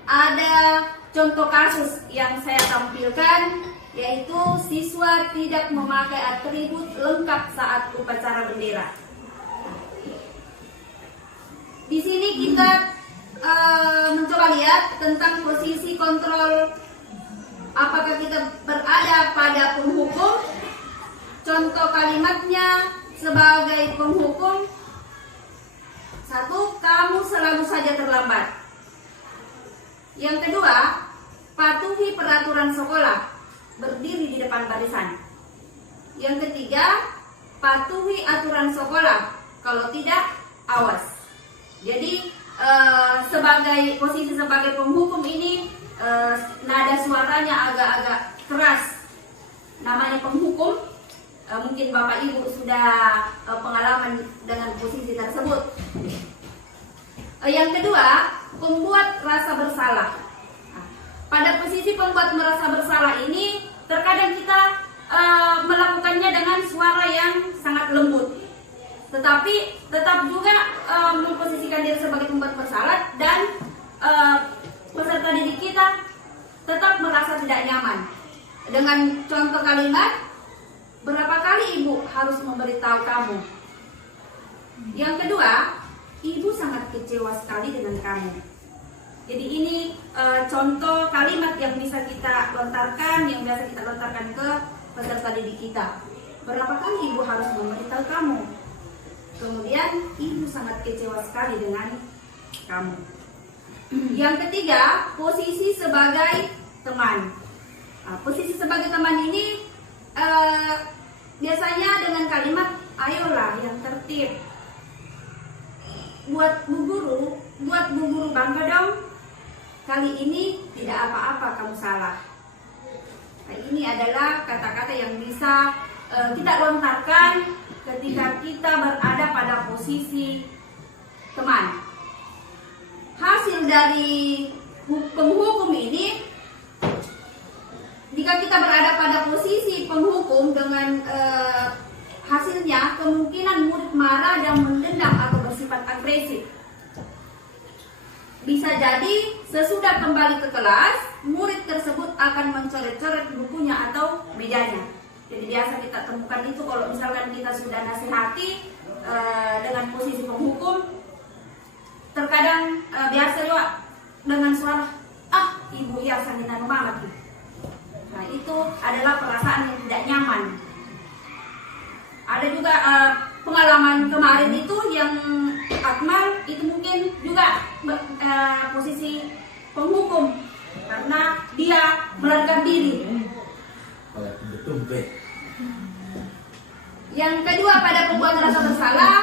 ada contoh kasus yang saya tampilkan, yaitu siswa tidak memakai atribut lengkap saat upacara bendera. Di sini kita mencoba lihat tentang posisi kontrol, apakah kita berada pada penghukum. Contoh kalimatnya sebagai penghukum: 1. Kamu selalu saja terlambat. Yang kedua, patuhi peraturan sekolah, berdiri di depan barisan. Yang ketiga, patuhi aturan sekolah, kalau tidak, awas. Jadi sebagai posisi sebagai penghukum ini nada suaranya agak-agak keras. Namanya penghukum, mungkin Bapak Ibu sudah pengalaman dengan posisi tersebut. Yang kedua, pembuat rasa bersalah. Pada posisi pembuat merasa bersalah ini, terkadang kita melakukannya dengan suara yang sangat lembut, tetapi tetap juga memposisikan diri sebagai pembuat bersalah, dan peserta didik kita tetap merasa tidak nyaman. Dengan contoh kalimat, berapa kali ibu harus memberitahu kamu? Yang kedua, ibu sangat kecewa sekali dengan kamu. Jadi ini contoh kalimat yang bisa kita lontarkan, yang biasa kita lontarkan ke peserta didik kita. Berapa kali ibu harus memberitahu kamu? Kemudian ibu sangat kecewa sekali dengan kamu. Yang ketiga, posisi sebagai teman. Posisi sebagai teman ini biasanya dengan kalimat, ayolah yang tertib. Buat bu guru bangga dong. Kali ini tidak apa-apa kamu salah. Nah, ini adalah kata-kata yang bisa kita lontarkan ketika kita berada pada posisi teman. Hasil dari penghukum ini, jika kita berada pada posisi penghukum dengan hasilnya, kemungkinan murid marah dan mendendam atau bersifat agresif. Bisa jadi sesudah kembali ke kelas, murid tersebut akan mencoret-coret bukunya atau mejanya. Jadi biasa kita temukan itu kalau misalkan kita sudah nasihati dengan posisi penghukum, terkadang biasa juga dengan suara ibu ya sangitan banget. Nah itu adalah perasaan yang tidak nyaman. Ada juga pengalaman kemarin itu yang Akmal itu mungkin juga posisi penghukum karena dia melarikan diri. Yang kedua, pada pembuat rasa bersalah,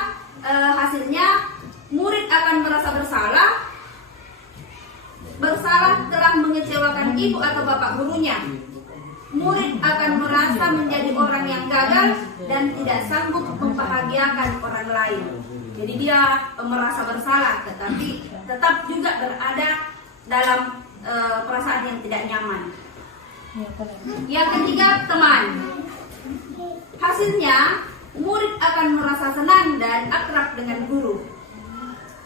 hasilnya murid akan merasa bersalah telah mengecewakan ibu atau bapak gurunya. Murid akan merasa menjadi orang yang gagal dan tidak sanggup membahagiakan orang lain. Jadi dia merasa bersalah, tetapi tetap juga berada dalam perasaan yang tidak nyaman. Yang ketiga, teman. Hasilnya, murid akan merasa senang dan akrab dengan guru.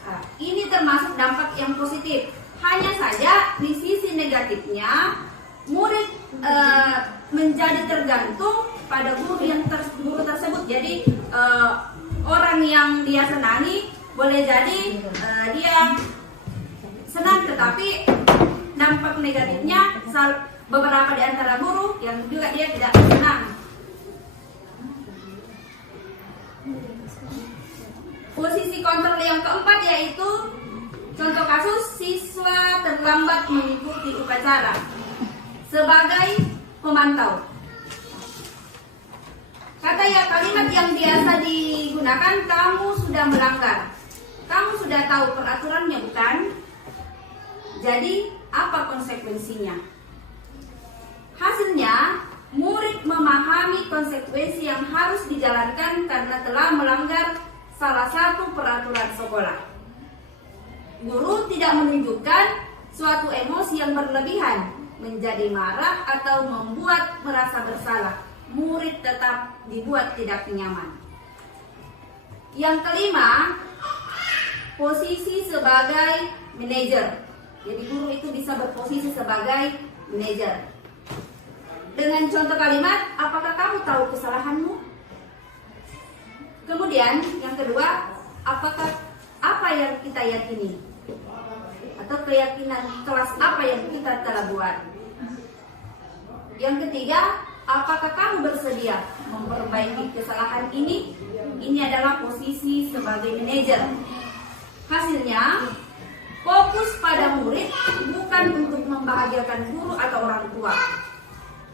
Nah, ini termasuk dampak yang positif. Hanya saja di sisi negatifnya, murid menjadi tergantung pada guru tersebut. Jadi orang yang dia senangi boleh jadi dia senang, tetapi dampak negatifnya beberapa di antara guru yang juga dia tidak senang. Posisi kontrol yang keempat yaitu contoh kasus siswa terlambat mengikuti upacara sebagai pemantau. Kalimat yang biasa digunakan, kamu sudah melanggar. Kamu sudah tahu peraturannya bukan? Jadi apa konsekuensinya? Hasilnya, murid memahami konsekuensi yang harus dijalankan karena telah melanggar salah satu peraturan sekolah. Guru tidak menunjukkan suatu emosi yang berlebihan, menjadi marah atau membuat merasa bersalah. Murid tetap dibuat tidak nyaman. Yang kelima, posisi sebagai manajer. Jadi guru itu bisa berposisi sebagai manajer. Dengan contoh kalimat, apakah kamu tahu kesalahanmu? Kemudian yang kedua, apa yang kita yakini? Atau keyakinan kelas apa yang kita telah buat? Yang ketiga, apakah kamu bersedia memperbaiki kesalahan ini? Ini adalah posisi sebagai manajer. Hasilnya, fokus pada murid bukan untuk membahagiakan guru atau orang tua.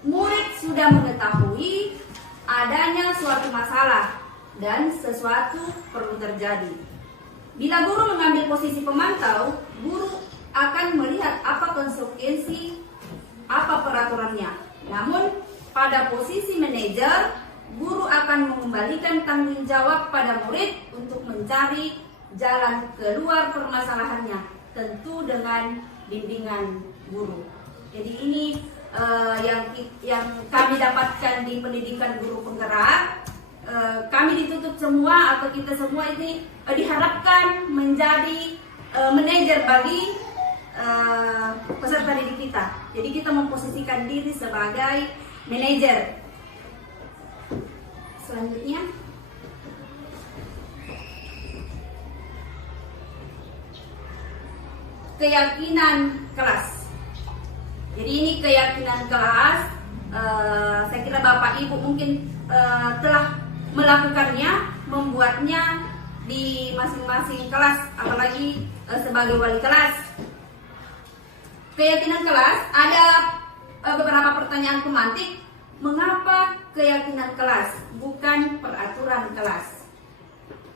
Murid sudah mengetahui adanya suatu masalah dan sesuatu perlu terjadi. Bila guru mengambil posisi pemantau, guru akan melihat apa konsekuensi, apa peraturannya. Namun, pada posisi manajer, guru akan mengembalikan tanggung jawab pada murid untuk mencari jalan keluar permasalahannya, tentu dengan bimbingan guru. Jadi ini yang kami dapatkan di pendidikan guru penggerak. Kami dituntut semua atau kita semua ini diharapkan menjadi manajer bagi peserta didik kita. Jadi kita memposisikan diri sebagai manajer. Selanjutnya, keyakinan kelas. Jadi ini keyakinan kelas. Saya kira Bapak Ibu mungkin telah melakukannya, membuatnya di masing-masing kelas, apalagi sebagai wali kelas. Keyakinan kelas, ada beberapa pertanyaan pemantik. Mengapa keyakinan kelas, bukan peraturan kelas?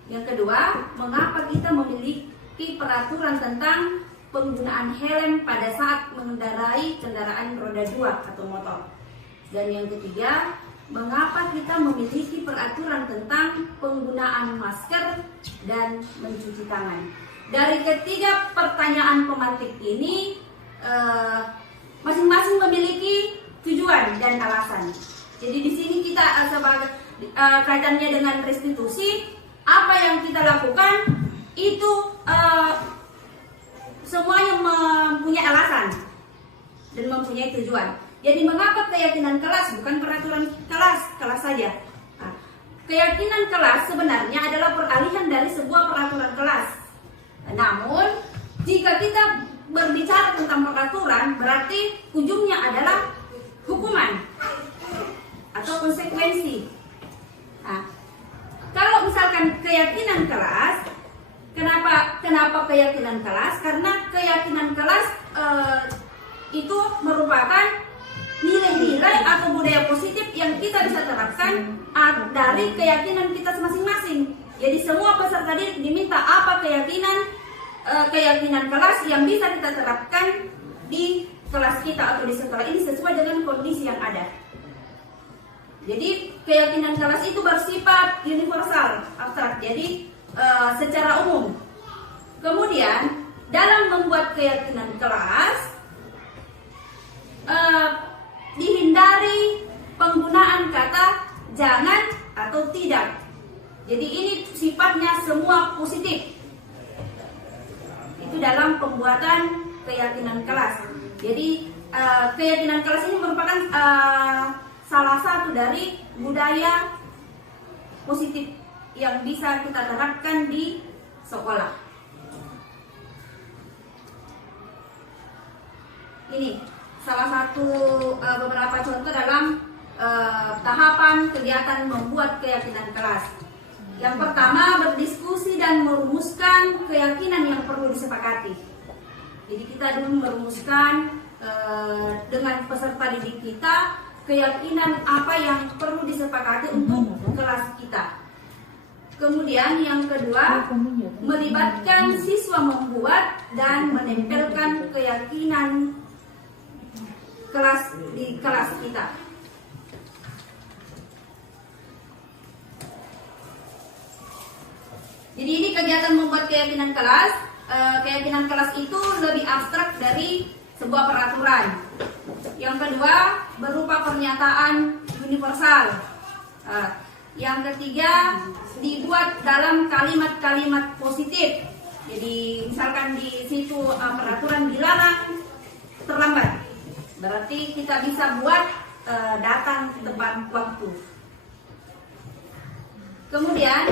Yang kedua, mengapa kita memiliki peraturan tentang penggunaan helm pada saat mengendarai kendaraan roda 2 atau motor? Dan yang ketiga, mengapa kita memiliki peraturan tentang penggunaan masker dan mencuci tangan? Dari ketiga pertanyaan pemantik ini, masing-masing memiliki tujuan dan alasan. Jadi di sini kita sebagai kaitannya dengan restitusi, apa yang kita lakukan itu semuanya mempunyai alasan dan mempunyai tujuan. Jadi mengapa keyakinan kelas, bukan peraturan kelas saja. Nah, keyakinan kelas sebenarnya adalah peralihan dari sebuah peraturan kelas. Namun, jika kita berbicara tentang peraturan, berarti ujungnya adalah hukuman atau konsekuensi. Nah, kalau misalkan keyakinan kelas, kenapa keyakinan kelas? Karena keyakinan kelas itu merupakan nilai-nilai atau budaya positif yang kita bisa terapkan dari keyakinan kita masing-masing. Jadi semua peserta didik diminta apa keyakinan kelas yang bisa kita terapkan di kelas kita atau di sekolah ini sesuai dengan kondisi yang ada. Jadi keyakinan kelas itu bersifat universal, abstrak. Jadi secara umum. Kemudian dalam membuat keyakinan kelas dihindari penggunaan kata jangan atau tidak. Jadi ini sifatnya semua positif. Itu dalam pembuatan keyakinan kelas. Jadi keyakinan kelas ini merupakan salah satu dari budaya positif yang bisa kita terapkan di sekolah. Ini salah satu beberapa contoh dalam tahapan kegiatan membuat keyakinan kelas. Yang pertama, berdiskusi dan merumuskan keyakinan yang perlu disepakati. Jadi kita dulu merumuskan dengan peserta didik kita keyakinan apa yang perlu disepakati untuk kelas kita. Kemudian yang kedua, melibatkan siswa membuat dan menempelkan keyakinan di kelas kita. Jadi ini kegiatan membuat keyakinan kelas. Keyakinan kelas itu lebih abstrak dari sebuah peraturan. Yang kedua, berupa pernyataan universal. Yang ketiga, dibuat dalam kalimat-kalimat positif. Jadi misalkan di situ peraturan dilarang terlambat. Berarti kita bisa buat datang tepat waktu. Kemudian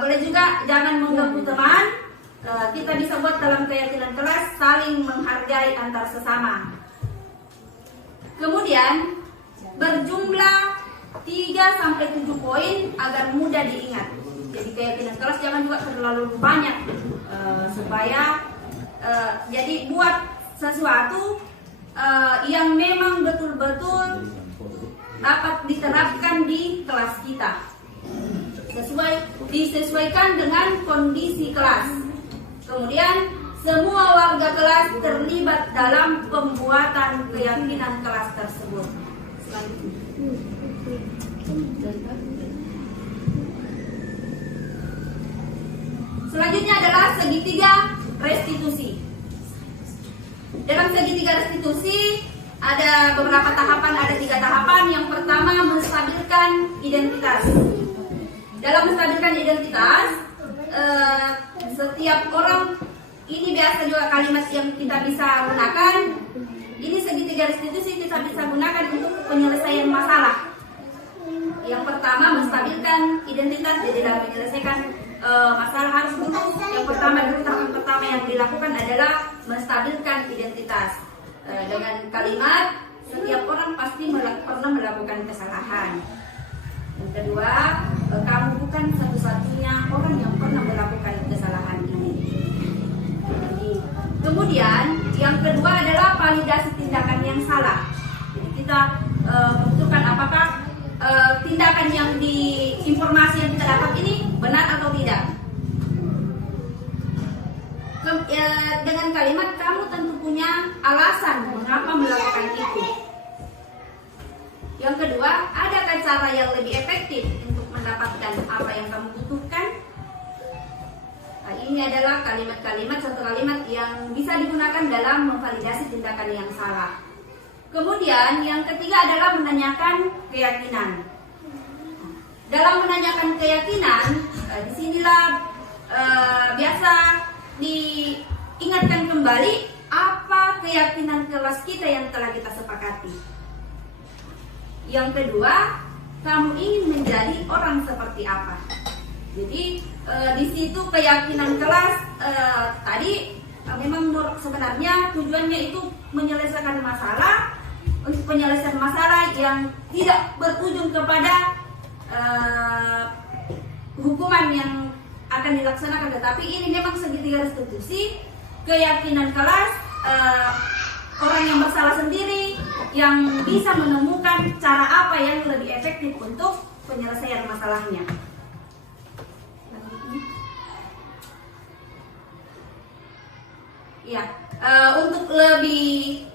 boleh juga jangan mengganggu teman. Kita bisa buat dalam keyakinan kelas saling menghargai antar sesama. Kemudian berjumlah 3-7 poin agar mudah diingat. Jadi keyakinan kelas jangan juga terlalu banyak supaya jadi buat sesuatu yang memang betul-betul dapat diterapkan di kelas kita, disesuaikan dengan kondisi kelas. Kemudian semua warga kelas terlibat dalam pembuatan keyakinan kelas tersebut. Selanjutnya adalah segitiga restitusi. Dalam segitiga restitusi ada beberapa tahapan, ada 3 tahapan. Yang pertama, menstabilkan identitas. Dalam menstabilkan identitas, setiap orang, ini biasa juga kalimat yang kita bisa gunakan. Ini segitiga restitusi kita bisa gunakan untuk penyelesaian masalah. Yang pertama, menstabilkan identitas. Jadi dalam menyelesaikan masalah harus dulu tahap pertama yang dilakukan adalah menstabilkan identitas dengan kalimat setiap orang pasti pernah melakukan kesalahan. Yang kedua, kamu bukan satu-satunya orang yang pernah melakukan kesalahan ini. Kemudian yang kedua adalah validasi tindakan yang salah. Jadi kita menentukan apakah tindakan yang informasi yang kita dapat ini benar atau tidak. Dengan kalimat kamu tentu punya alasan mengapa melakukan itu. Yang kedua, adakah cara yang lebih efektif untuk mendapatkan apa yang kamu butuhkan? Nah, ini adalah kalimat-kalimat, satu kalimat yang bisa digunakan dalam memvalidasi tindakan yang salah. Kemudian yang ketiga adalah menanyakan keyakinan. Dalam menanyakan keyakinan, disinilah biasa diingatkan kembali apa keyakinan kelas kita yang telah kita sepakati? Yang kedua, kamu ingin menjadi orang seperti apa? Jadi di situ keyakinan kelas tadi memang sebenarnya tujuannya itu menyelesaikan masalah, untuk penyelesaian masalah yang tidak berujung kepada hukuman yang akan dilaksanakan, tetapi ini memang segitiga restitusi, keyakinan kelas, orang yang bersalah sendiri yang bisa menemukan cara apa yang lebih efektif untuk penyelesaian masalahnya. Ya, untuk lebih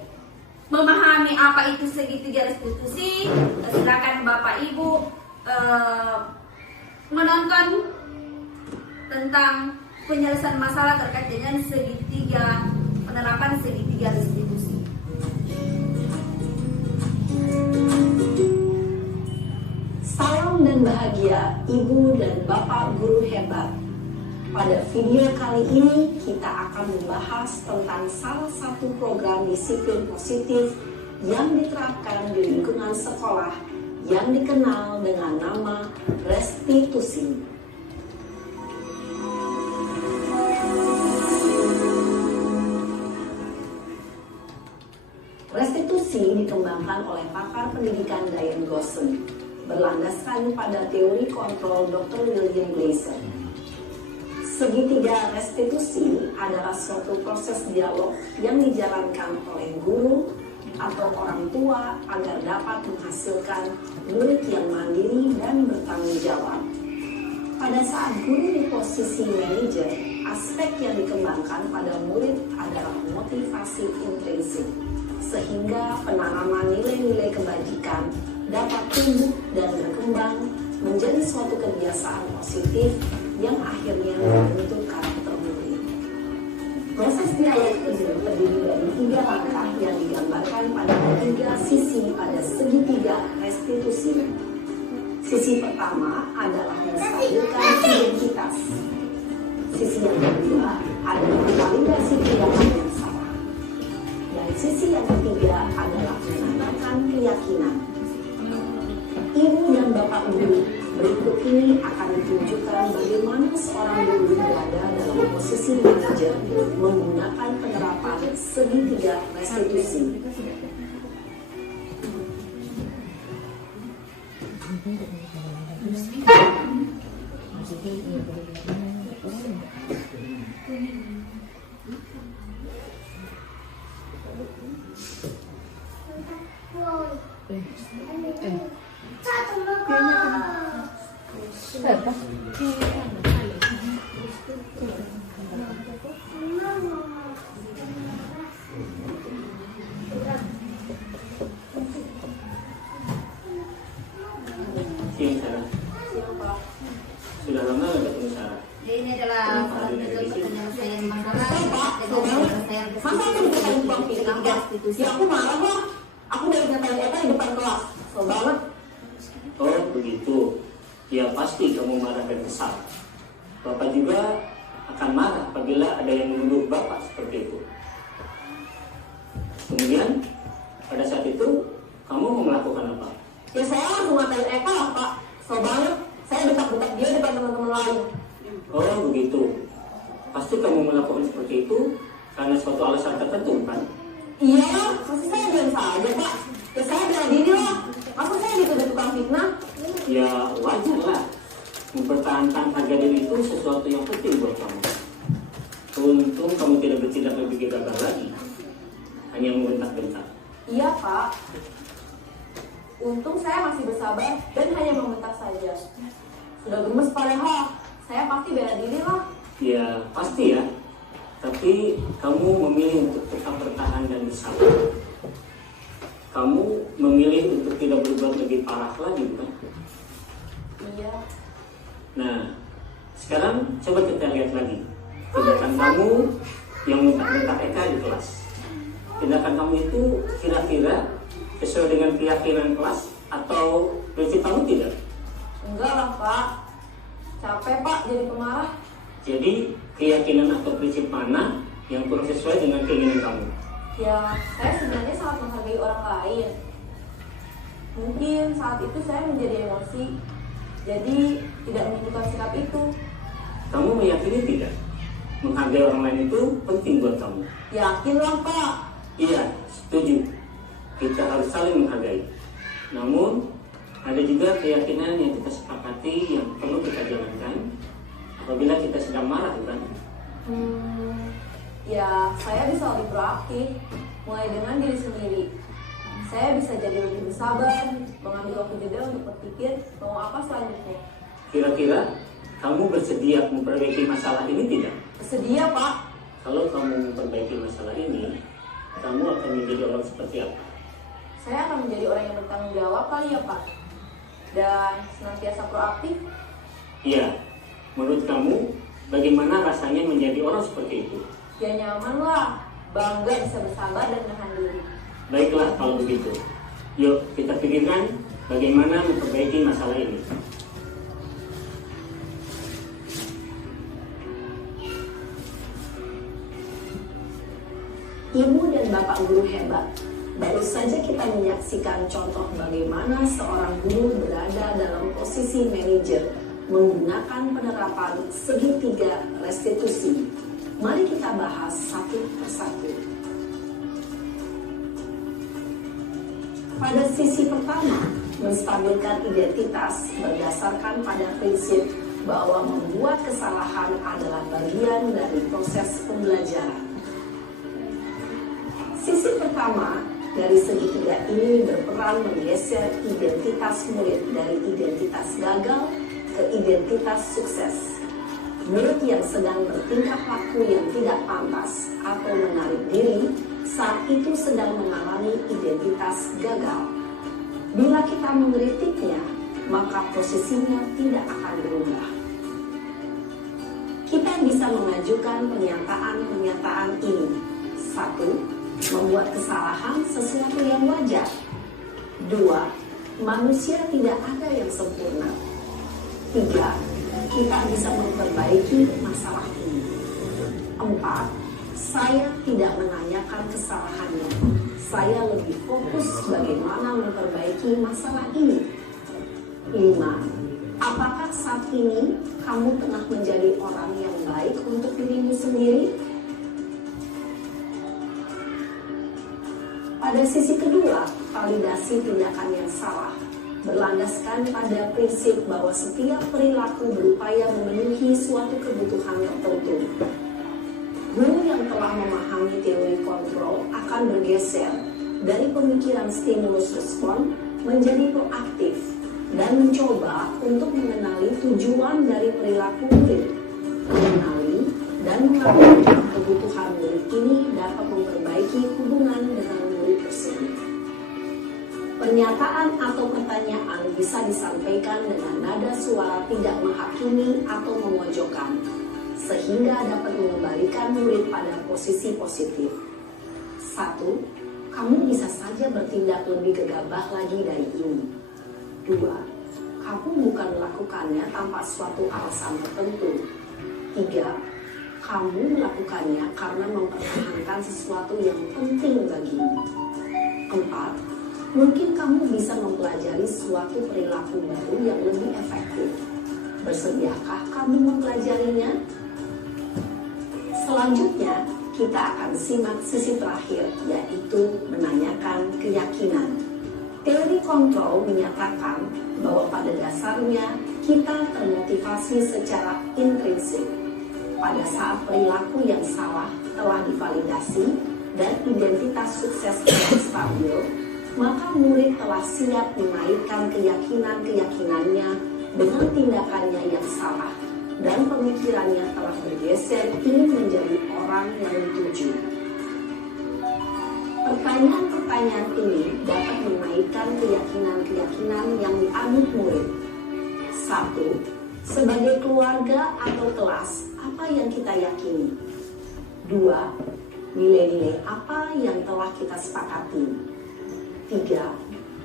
memahami apa itu segitiga restitusi, silakan Bapak Ibu menonton tentang penyelesaian masalah terkait dengan penerapan segitiga restitusi. Salam dan bahagia Ibu dan Bapak guru hebat. Pada video kali ini kita akan membahas tentang salah satu program disiplin positif yang diterapkan di lingkungan sekolah yang dikenal dengan nama restitusi. Restitusi dikembangkan oleh pakar pendidikan Diane Gosson, berlandaskan pada teori kontrol Dr. William Glasser. Segitiga restitusi adalah suatu proses dialog yang dijalankan oleh guru atau orang tua agar dapat menghasilkan murid yang mandiri dan bertanggung jawab. Pada saat guru di posisi manajer, aspek yang dikembangkan pada murid adalah motivasi intrinsik, sehingga penanaman nilai-nilai kebajikan dapat tumbuh dan berkembang menjadi suatu kebiasaan positif yang akhirnya membentuk karakter murid. Proses dialog ini terdiri dari 3 langkah yang digambarkan pada 3 sisi pada segitiga restitusi. Sisi pertama adalah menstabilkan identitas. Sisi yang kedua adalah validasi tindakan yang salah. Dan sisi yang ketiga adalah menanamkan keyakinan. Ibu dan Bapak guru, berikut ini akan ditunjukkan bagaimana seorang guru berada dalam posisi manajer menggunakan penerapan segitiga restitusi. Sudah lama nggak ketemu Sarah? Ini adalah metode penyelesaian masalah dengan penyelesaian restitusi. Ya aku marah lah. Aku dari ngatain Eka di depan kelas. So banget. Oh begitu. Ya pasti kamu marah dan kesal. Bapak juga akan marah apabila ada yang menuduh Bapak seperti itu. Kemudian pada saat itu kamu mau melakukan apa? Ya saya langsung ngatain Eka lah Pak. So banget. Saya dekat-dekat dia depan teman-teman lain. Oh begitu. Pasti kamu melakukan seperti itu karena suatu alasan tertentu kan? Iya, maksud saya diam saja Pak. Ya saya bela diri lah. Maksud saya dituduh tukang fitnah. Ya wajar lah. Mempertahankan harga diri itu sesuatu yang penting buat kamu. Untung kamu tidak bertindak lebih gegabah lagi. Hanya membentak-bentak. Iya Pak. Untung saya masih bersabar dan hanya membentak saja. Sudah gemes padahal. Saya pasti bela diri lah. Ya pasti ya. Tapi kamu memilih untuk tetap bertahan dan bersabar. Kamu memilih untuk tidak berbuat lebih parah lagi bukan? Iya. Nah, sekarang coba kita lihat lagi tindakan kamu yang mentak-mentak Eka di kelas. Tindakan kamu itu kira-kira sesuai dengan keyakinan kelas atau prinsip kamu tidak? Enggak lah Pak. Capek Pak jadi pemarah. Jadi keyakinan atau prinsip mana yang kurang sesuai dengan keinginan kamu? Ya, saya sebenarnya sangat menghargai orang lain. Mungkin saat itu saya menjadi emosi, jadi tidak menunjukkan sikap itu. Kamu meyakini tidak? Menghargai orang lain itu penting buat kamu. Yakin lah Pak. Iya, setuju. Kita harus saling menghargai. Namun, ada juga keyakinan yang kita sepakati yang perlu kita jalankan apabila kita sedang marah, bukan? Ya, saya bisa lebih proaktif, mulai dengan diri sendiri. Saya bisa jadi lebih bersabar, mengambil waktu jeda untuk berpikir mau apa selanjutnya. Kira-kira kamu bersedia memperbaiki masalah ini tidak? Bersedia Pak. Kalau kamu memperbaiki masalah ini, kamu akan menjadi orang seperti apa? Saya akan menjadi orang yang bertanggung jawab kali ya Pak. Dan senantiasa proaktif. Iya, menurut kamu bagaimana rasanya menjadi orang seperti itu? Ya nyaman lah, bangga bisa bersabar dan menahan diri. Baiklah kalau begitu. Yuk kita pikirkan bagaimana memperbaiki masalah ini. Ibu dan Bapak guru hebat, baru saja kita menyaksikan contoh bagaimana seorang guru berada dalam posisi manajer menggunakan penerapan segitiga restitusi. Mari kita bahas satu persatu. Pada sisi pertama, menstabilkan identitas berdasarkan pada prinsip bahwa membuat kesalahan adalah bagian dari proses pembelajaran. Sisi pertama dari segitiga ini berperan menggeser identitas murid dari identitas gagal ke identitas sukses. Murid yang sedang bertingkah laku yang tidak pantas atau menarik diri saat itu sedang mengalami identitas gagal. Bila kita mengkritiknya, maka posisinya tidak akan berubah. Kita bisa mengajukan pernyataan-pernyataan ini. 1. Membuat kesalahan sesuatu yang wajar. 2. Manusia tidak ada yang sempurna. 3. Kita bisa memperbaiki masalah ini. 4. Saya tidak menanyakan kesalahannya. Saya lebih fokus bagaimana memperbaiki masalah ini. 5. Apakah saat ini kamu tengah menjadi orang yang baik untuk dirimu sendiri? Pada sisi kedua, validasi tindakan yang salah berlandaskan pada prinsip bahwa setiap perilaku berupaya memenuhi suatu kebutuhan tertentu. Guru yang telah memahami teori kontrol akan bergeser dari pemikiran stimulus respon menjadi proaktif dan mencoba untuk mengenali tujuan dari perilaku murid, mengenali dan mengetahui kebutuhan murid ini dapat memperbaiki hubungan dengan murid tersebut. Pernyataan atau pertanyaan bisa disampaikan dengan nada suara tidak menghakimi atau memojokkan, sehingga dapat mengembalikan murid pada posisi positif. 1. Kamu bisa saja bertindak lebih gegabah lagi dari ini. 2. Kamu bukan melakukannya tanpa suatu alasan tertentu. 3. Kamu melakukannya karena mempertahankan sesuatu yang penting bagimu. 4. Mungkin kamu bisa mempelajari suatu perilaku baru yang lebih efektif. Bersediakah kamu mempelajarinya? Selanjutnya, kita akan simak sisi terakhir, yaitu menanyakan keyakinan. Teori kontrol menyatakan bahwa pada dasarnya kita termotivasi secara intrinsik. Pada saat perilaku yang salah telah divalidasi dan identitas sukses telah stabil, maka murid telah siap mengaitkan keyakinan-keyakinannya dengan tindakannya yang salah dan pemikirannya telah bergeser ingin menjadi orang yang dituju. Pertanyaan-pertanyaan ini dapat mengaitkan keyakinan-keyakinan yang dianut murid. 1. Sebagai keluarga atau kelas, apa yang kita yakini? 2. Nilai-nilai apa yang telah kita sepakati? 3.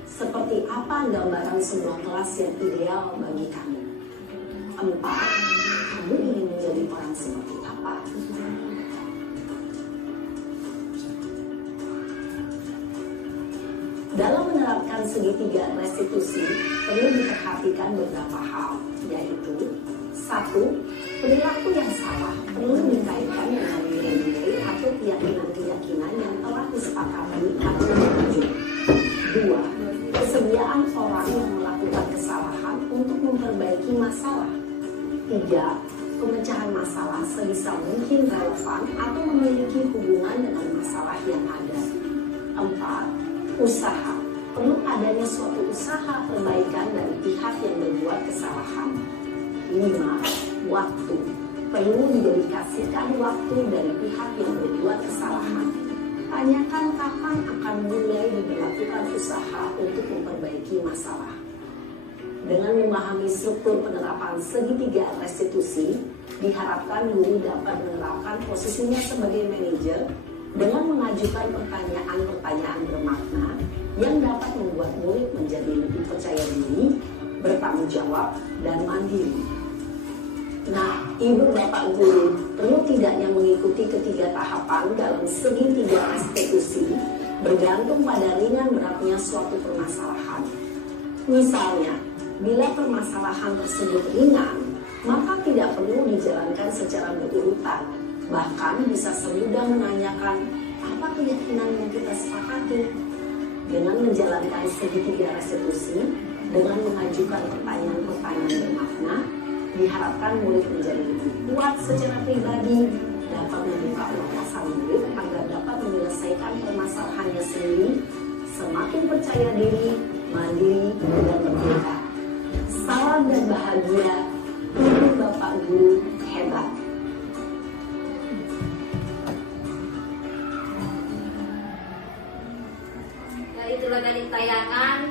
Seperti apa gambaran sebuah kelas yang ideal bagi kamu? 4. Kamu ingin menjadi orang seperti apa? Dalam menerapkan segitiga restitusi, perlu diperhatikan beberapa hal, yaitu 1. Perilaku yang salah perlu dikaitkan dengan nilai-nilai atau keyakinan-keyakinan yang telah disepakati atau dirujuk. 2. Kesediaan orang yang melakukan kesalahan untuk memperbaiki masalah. 3. Pemecahan masalah sebisa mungkin relevan atau memiliki hubungan dengan masalah yang ada. 4. Usaha. Perlu adanya suatu usaha perbaikan dari pihak yang berbuat kesalahan. 5. Waktu. Perlu didedikasikan waktu dari pihak yang berbuat kesalahan. Tanyakan kapan akan mulai diberlakukan usaha untuk memperbaiki masalah. Dengan memahami struktur penerapan segitiga restitusi, diharapkan guru dapat menerapkan posisinya sebagai manajer dengan mengajukan pertanyaan-pertanyaan bermakna yang dapat membuat murid menjadi lebih percaya diri, bertanggung jawab, dan mandiri. Nah, Ibu Bapak Guru perlu tidaknya mengikuti ketiga tahapan dalam segitiga restitusi bergantung pada ringan beratnya suatu permasalahan. Misalnya, bila permasalahan tersebut ringan, maka tidak perlu dijalankan secara berurutan. Bahkan bisa semudah menanyakan apa keyakinan yang kita sepakati. Dengan menjalankan segitiga restitusi, dengan mengajukan pertanyaan-pertanyaan bermakna, diharapkan murid menjadi lebih kuat secara pribadi, dapat membuka wawasan murid agar dapat menyelesaikan permasalahannya sendiri, semakin percaya diri, mandiri, dan merdeka. Salam dan bahagia, Ibu Bapak Guru hebat. Itulah dari tayangan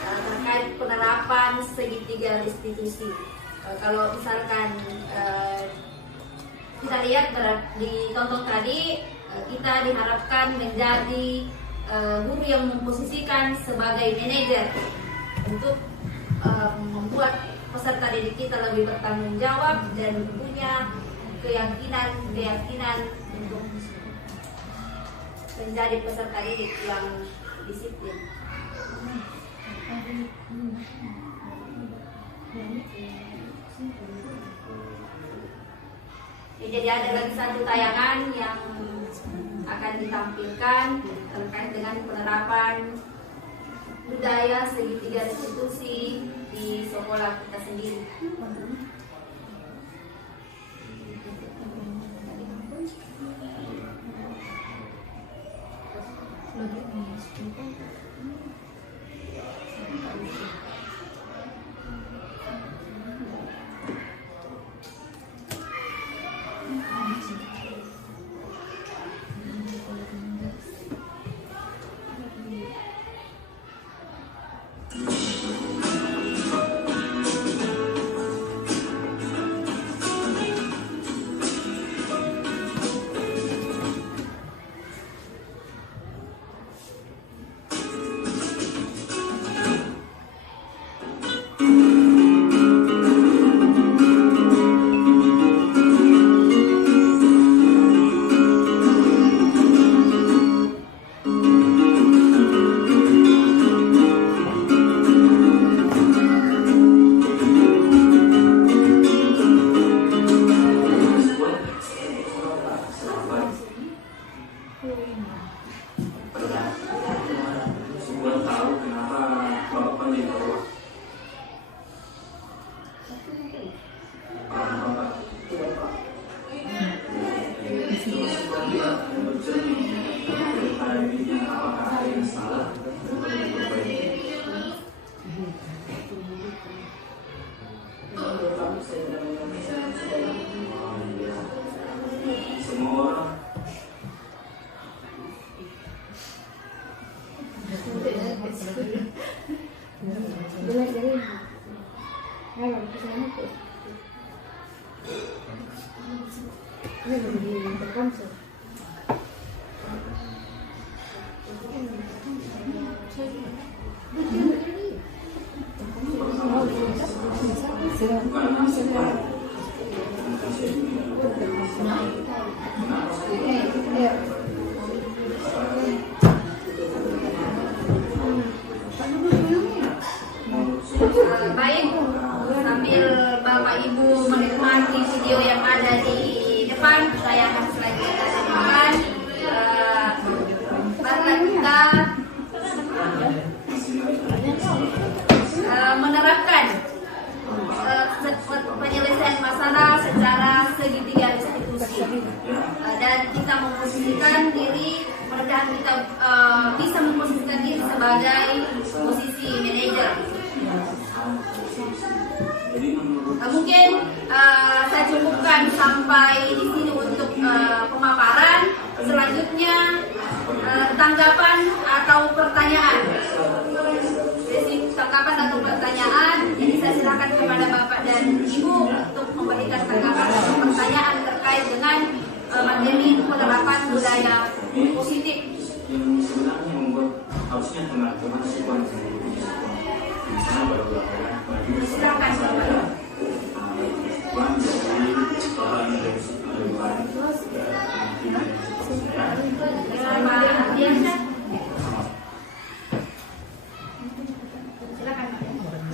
terkait penerapan segitiga restitusi. Kalau misalkan kita lihat di contoh tadi, kita diharapkan menjadi guru yang memposisikan sebagai manajer untuk membuat peserta didik kita lebih bertanggung jawab dan punya keyakinan untuk menjadi peserta didik yang disiplin. Ya, jadi ada lagi satu tayangan yang akan ditampilkan terkait dengan penerapan budaya segitiga restitusi di sekolah kita sendiri. terangkan, saya akan selanjutnya marilah kita menerapkan penyelesaian masalah secara segitiga restitusi dan kita memposisikan diri, mudah-mudahan kita bisa memposisikan diri sebagai posisi manajer. Mungkin saya cukupkan sampai di sini untuk pemaparan. Selanjutnya tanggapan atau pertanyaan. Sesi tanggapan atau pertanyaan. Jadi saya silakan kepada Bapak dan Ibu untuk memberikan tanggapan atau pertanyaan terkait dengan materi penerapan budaya positif. Yang sebenarnya membuat harusnya penerapan sebuah Silakan Bapak.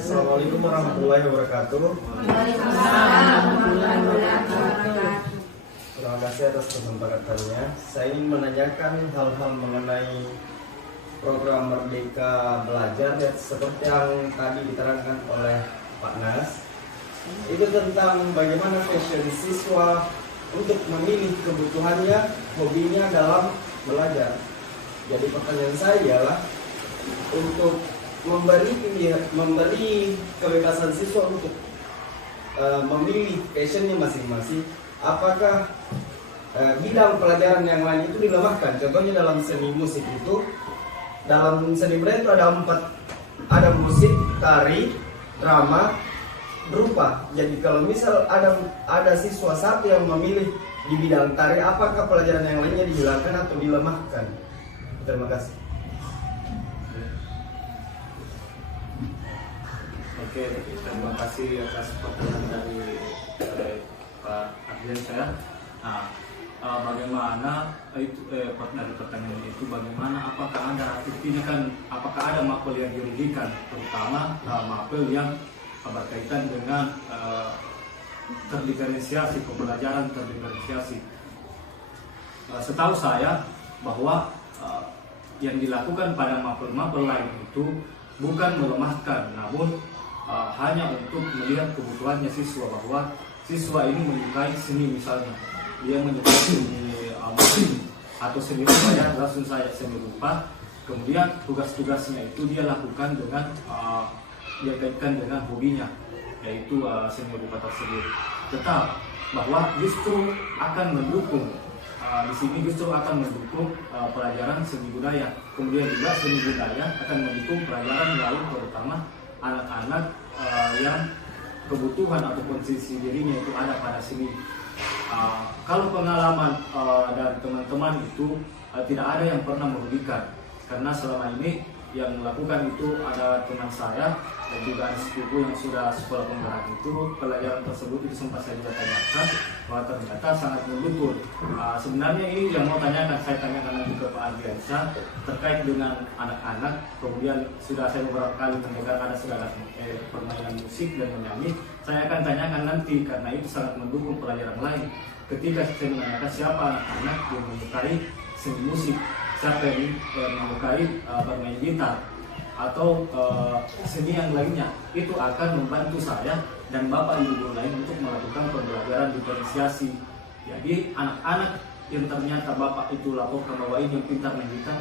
Assalamualaikum warahmatullahi wabarakatuh. Terima kasih atas kesempatannya. Saya ingin menanyakan hal-hal mengenai program Merdeka Belajar ya, seperti yang tadi diterangkan oleh Pak Nas. Itu tentang bagaimana fashion siswa untuk memilih kebutuhannya, hobinya dalam belajar. Jadi pertanyaan saya ialah untuk memberi kebebasan siswa untuk memilih passionnya masing-masing. Apakah bidang pelajaran yang lain itu dilemahkan? Contohnya dalam seni musik itu, dalam seni budaya itu ada musik, tari, drama, berupa. Jadi kalau misal ada siswa satu yang memilih di bidang tari, apakah pelajaran yang lainnya dihilangkan atau dilemahkan? Terima kasih. Oke, terima kasih atas pertanyaan dari Pak Ardiansyah. Nah, bagaimana itu dari pertanyaan itu, bagaimana apakah ada intinya kan, apakah ada mapel yang dirugikan, terutama mapel yang berkaitan dengan terdiferensiasi, pembelajaran terdiferensiasi. Setahu saya bahwa yang dilakukan pada mapel-mapel lain itu bukan melemahkan, namun hanya untuk melihat kebutuhannya siswa, bahwa siswa ini menyukai seni, misalnya dia menyukai seni musik atau seni rupa, ya langsung saya seni rupa, kemudian tugas-tugasnya itu dia lakukan dengan dia kaitkan dengan hobinya, yaitu seni rupa tersebut. Tetap bahwa justru akan mendukung di sini justru akan mendukung pelajaran seni budaya. Kemudian juga seni budaya akan mendukung pelajaran lain, terutama anak-anak yang kebutuhan atau posisi dirinya itu ada pada seni. Kalau pengalaman dari teman-teman itu tidak ada yang pernah merugikan, karena selama ini yang melakukan itu ada teman saya dan juga ada sepupu yang sudah sekolah penggerak itu. Pelajaran tersebut itu sempat saya juga tanyakan, bahwa ternyata sangat mendukung. Sebenarnya ini yang mau tanyakan, saya tanyakan nanti ke Pak Ardiansyah terkait dengan anak-anak. Kemudian sudah saya beberapa kali mendengar sudah ada permainan musik dan menyanyi. Saya akan tanyakan nanti, karena itu sangat mendukung pelajaran lain. Ketika saya menanyakan siapa anak-anak yang menyukai seni musik, siapa yang menyukai bermain gitar atau seni yang lainnya, itu akan membantu saya dan Bapak Ibu lain untuk melakukan pembelajaran diferensiasi. Jadi anak-anak yang ternyata Bapak itu laporkan bahwa ini yang pintar main gitar,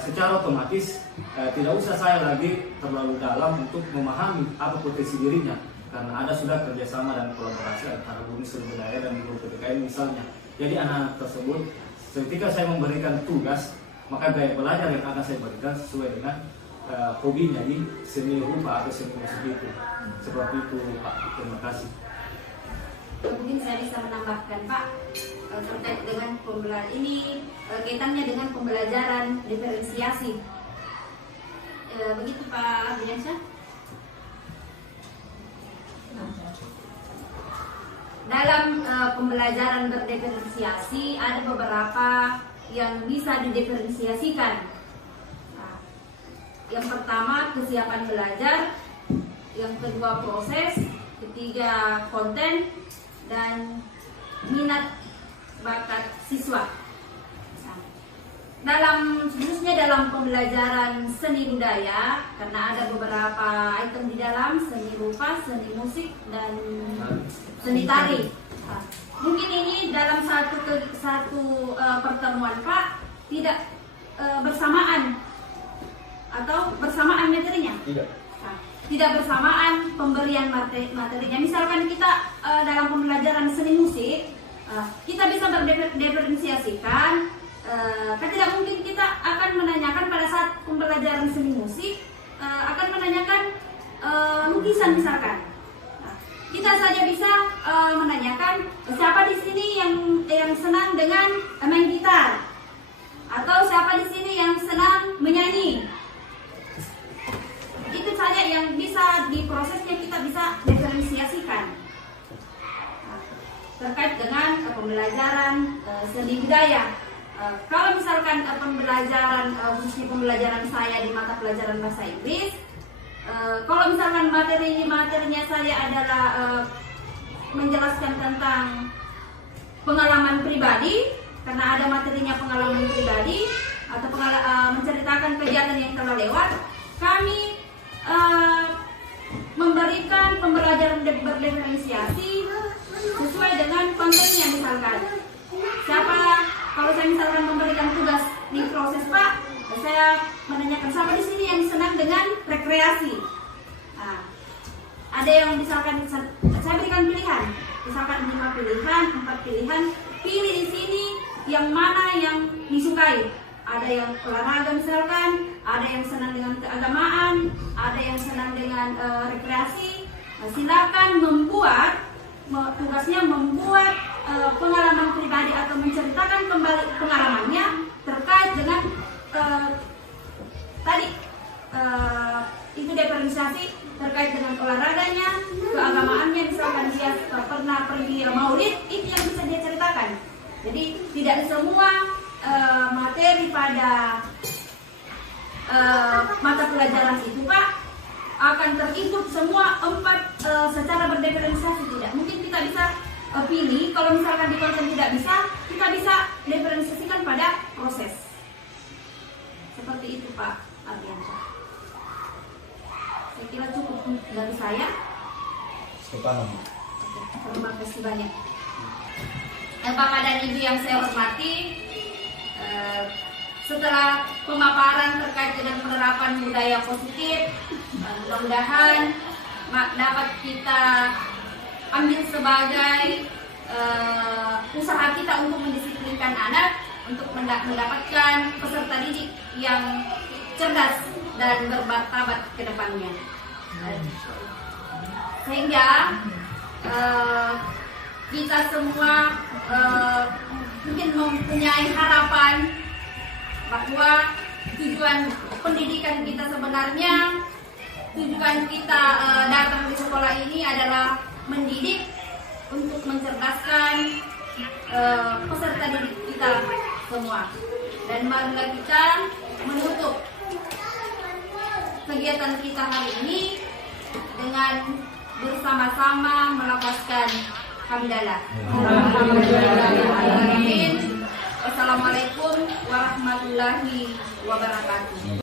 secara otomatis tidak usah saya lagi terlalu dalam untuk memahami apa potensi dirinya, karena ada sudah kerjasama dan kolaborasi antara guru seni budaya dan guru PPKN misalnya. Jadi anak-anak tersebut, ketika saya memberikan tugas, maka gaya belajar yang akan saya berikan sesuai dengan hobinya di seni rupa atau seni musik itu. Seperti itu Pak. Terima kasih. Mungkin saya bisa menambahkan Pak terkait dengan pembelajaran ini, kaitannya dengan pembelajaran diferensiasi. Begitu Pak Ardiansyah. Dalam pembelajaran berdiferensiasi ada beberapa yang bisa didiferensiasikan. Yang pertama kesiapan belajar, yang kedua proses, ketiga konten, dan minat bakat siswa. Khususnya dalam pembelajaran seni budaya, karena ada beberapa item di dalam, seni rupa, seni musik, dan seni tari. Mungkin ini dalam satu pertemuan Pak tidak bersamaan atau bersamaan materinya? Tidak bersamaan pemberian materinya. Misalkan kita dalam pembelajaran seni musik, kita bisa berdiferensiasikan. Kan tidak mungkin kita akan menanyakan pada saat pembelajaran seni musik akan menanyakan lukisan misalkan. Kita saja bisa menanyakan siapa di sini yang senang dengan main gitar, atau siapa di sini yang senang menyanyi. Itu saja yang bisa diprosesnya, kita bisa diferensiasikan terkait dengan pembelajaran seni budaya. Kalau misalkan pembelajaran khususnya pembelajaran saya di mata pelajaran bahasa Inggris, kalau misalkan materinya saya adalah menjelaskan tentang pengalaman pribadi, karena ada materinya pengalaman pribadi atau menceritakan kegiatan yang telah lewat, kami memberikan pembelajaran berdiferensiasi sesuai dengan kontennya. Misalkan kalau saya misalkan memberikan tugas di proses Pak, saya menanyakan siapa di sini yang senang dengan rekreasi. Ada yang misalkan saya berikan pilihan, misalkan 5 pilihan, 4 pilihan, pilih di sini yang mana yang disukai. Ada yang olahraga misalkan, ada yang senang dengan keagamaan, ada yang senang dengan rekreasi. Silakan tugasnya membuat pengalaman pribadi atau menceritakan kembali pengalamannya terkait dengan itu diferensiasi terkait dengan olahraganya, keagamaannya, misalkan dia pernah pergi maulid, itu yang bisa dia ceritakan. Jadi tidak semua materi pada mata pelajaran itu Pak akan terikut semua 4 secara berdiferensiasi, tidak. Mungkin kita bisa pilih, kalau misalkan di konten tidak bisa, kita bisa diferensiasikan pada proses. Seperti itu Pak Ardiansyah. Saya kira cukup dari saya. Terima kasih banyak. Bapak dan Ibu yang saya hormati, setelah pemaparan terkait dengan penerapan budaya positif, mudah-mudahan dapat kita ambil sebagai usaha kita untuk mendisiplinkan anak untuk mendapatkan peserta didik yang cerdas dan bermartabat ke depannya. Sehingga kita semua mungkin mempunyai harapan bahwa tujuan pendidikan kita sebenarnya, tujuan kita datang di sekolah ini adalah mendidik untuk mencerdaskan peserta didik kita semua. Dan marilah kita menutup kegiatan kita hari ini dengan bersama-sama melafazkan hamdalah. Amin. Wassalamualaikum warahmatullahi wabarakatuh.